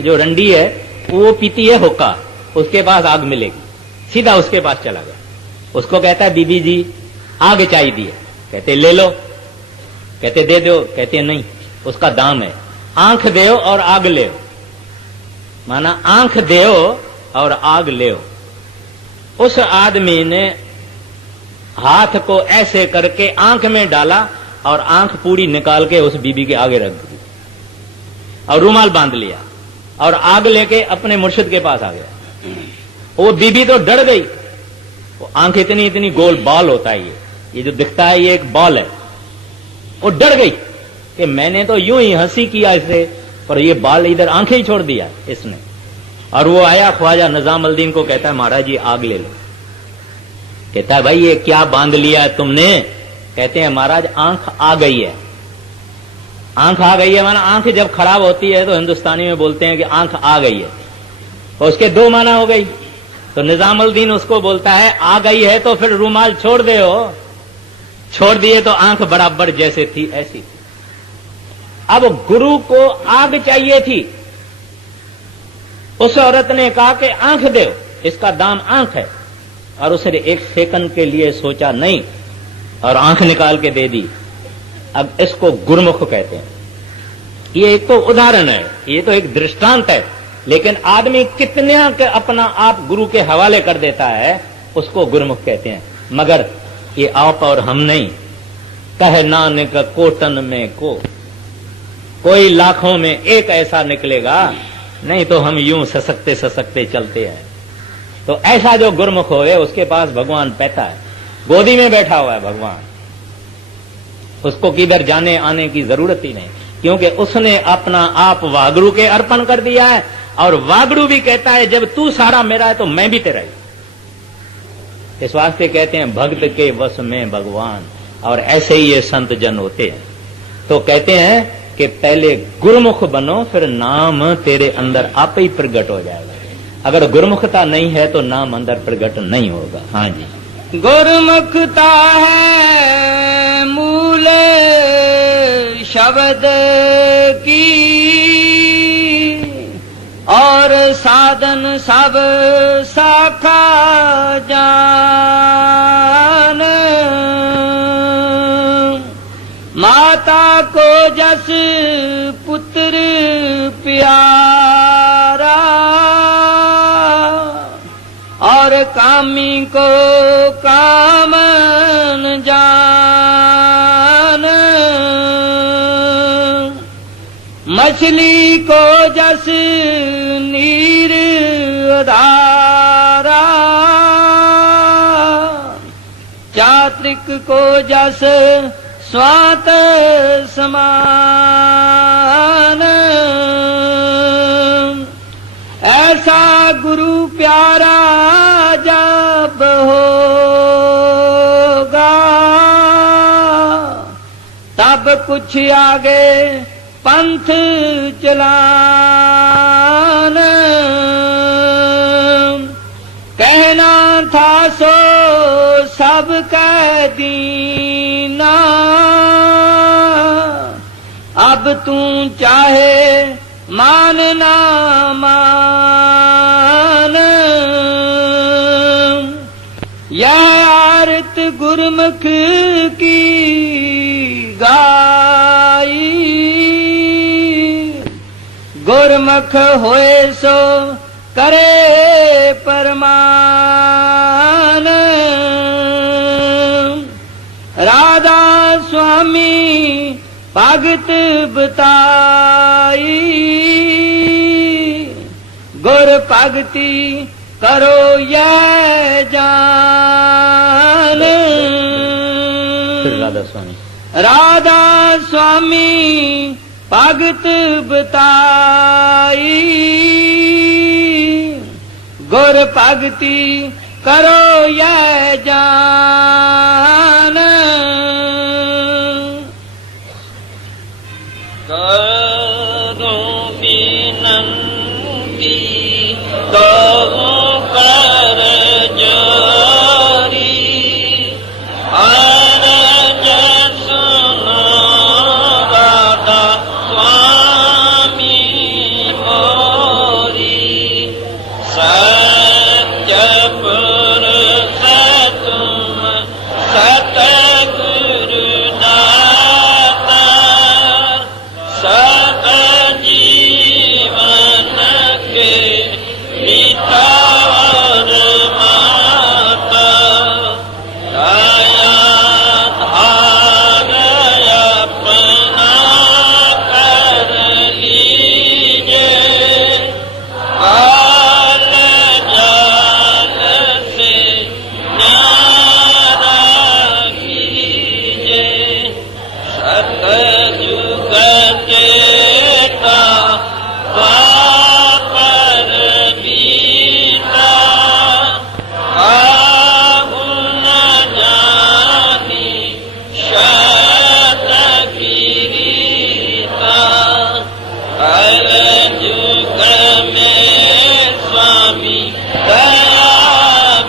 जो रंडी है वो पीती है हुक्का, उसके पास आग मिलेगी। सीधा उसके पास चला गया, उसको कहता है बीबी जी आग चाहिए। कहते ले लो, कहते दे दो, कहते नहीं उसका दाम है, आंख दो और आग ले। माना आंख दो और आग ले। उस आदमी ने हाथ को ऐसे करके आंख में डाला और आंख पूरी निकाल के उस बीबी के आगे रख दी और रूमाल बांध लिया और आग लेके अपने मुर्शिद के पास आ गया। वो बीबी तो डर गई। वो आंख इतनी इतनी गोल बाल होता है, ये जो दिखता है ये एक बाल है। वो डर गई कि मैंने तो यूं ही हंसी किया इसे, पर ये बाल इधर आंखें ही छोड़ दिया इसने। और वो आया ख्वाजा निजामुद्दीन को, कहता है महाराज ये आग ले लो। कहता है भाई ये क्या बांध लिया है तुमने? कहते हैं महाराज आंख आ गई है। आंख आ गई है माना आंख जब खराब होती है तो हिंदुस्तानी में बोलते हैं कि आंख आ गई है, तो उसके दो माना हो गई। तो निजामुद्दीन उसको बोलता है आ गई है तो फिर रूमाल छोड़ दे हो। छोड़ दिए तो आंख बराबर जैसे थी ऐसी थी। अब गुरु को आग चाहिए थी। उस औरत ने कहा कि आंख दो, इसका दाम आंख है। और उसने एक सेकंड के लिए सोचा नहीं और आंख निकाल के दे दी। अब इसको गुरुमुख कहते हैं। ये एक तो उदाहरण है, ये तो एक दृष्टांत है, लेकिन आदमी कितने के अपना आप गुरु के हवाले कर देता है उसको गुरुमुख कहते हैं। मगर ये आप और हम नहीं। कह नानक कोटन में को, कोई लाखों में एक ऐसा निकलेगा, नहीं तो हम यूं ससकते ससकते चलते हैं। तो ऐसा जो गुरुमुख होवे उसके पास भगवान बैठा है, गोदी में बैठा हुआ है भगवान। उसको किधर जाने आने की जरूरत ही नहीं, क्योंकि उसने अपना आप वागड़ू के अर्पण कर दिया है। और वागड़ू भी कहता है जब तू सारा मेरा है तो मैं भी तेरा ही। इस वास्ते कहते हैं भक्त के वश में भगवान। और ऐसे ही ये संत जन होते हैं। तो कहते हैं कि पहले गुरुमुख बनो, फिर नाम तेरे अंदर आप ही प्रकट हो जाएगा। अगर गुरुमुखता नहीं है तो नाम अंदर प्रकट नहीं होगा। हाँ जी, गुरुमुखता है मूल शब्द की और साधन सब शाखा जान। माता को जस पुत्र प्यारा और कामी को कामन जान। मछली को जस नीर धारा चात्रिक को जस स्वात समान। ऐसा गुरु प्यारा जब होगा तब कुछ आगे पंथ चलान। कहना था सो सब कह दीना। अब तू चाहे मान ना मान, यह आरत गुरमुख की गाई। गुरमुख होए सो करे परमान। राधा स्वामी भगत बताई। गुर भगति करो यह जान। फिर राधा स्वामी राधा स्वामी भगत बताई। गुर भगति करो यह जान। करो बिनती करो कर जोरी। अरज सुनो राधा स्वामी मोरी। सत्य पुरुष तुम सतगुरु दाता। सब जीवन के पिता और माता। दया धार अपना कर लीजिए। काल जाल से न्यारा कीजिए। सतयुग चेता द्वापर बीता। काहू न जानी शत कीरीता। कल युग में स्वामी दया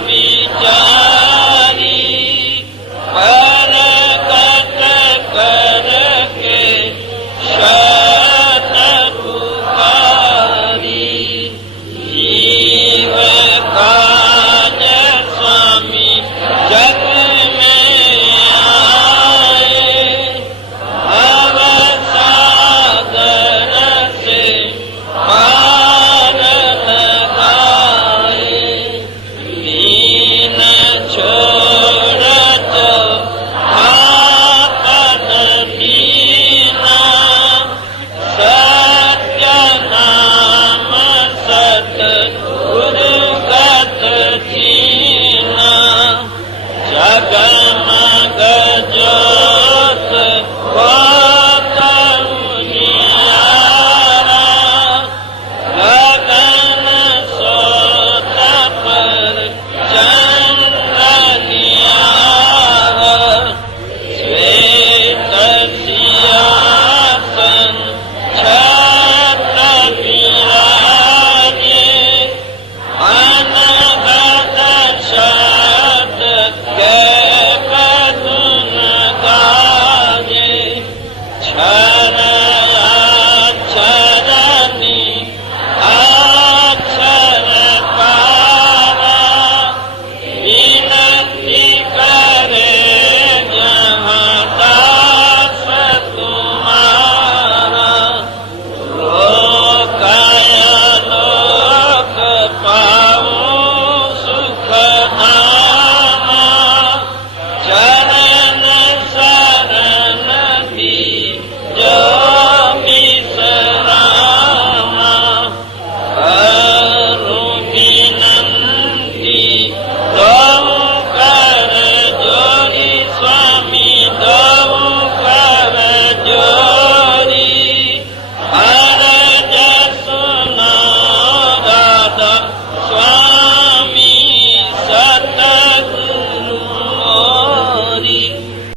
विचारी। परगट करके शत पुकारी। जीव काज स्वामी जग में आए। भव सागर से पार लगाए। दीन छोड़त आपन दीना। सत्य नाम सत गुरु गत कीना। जग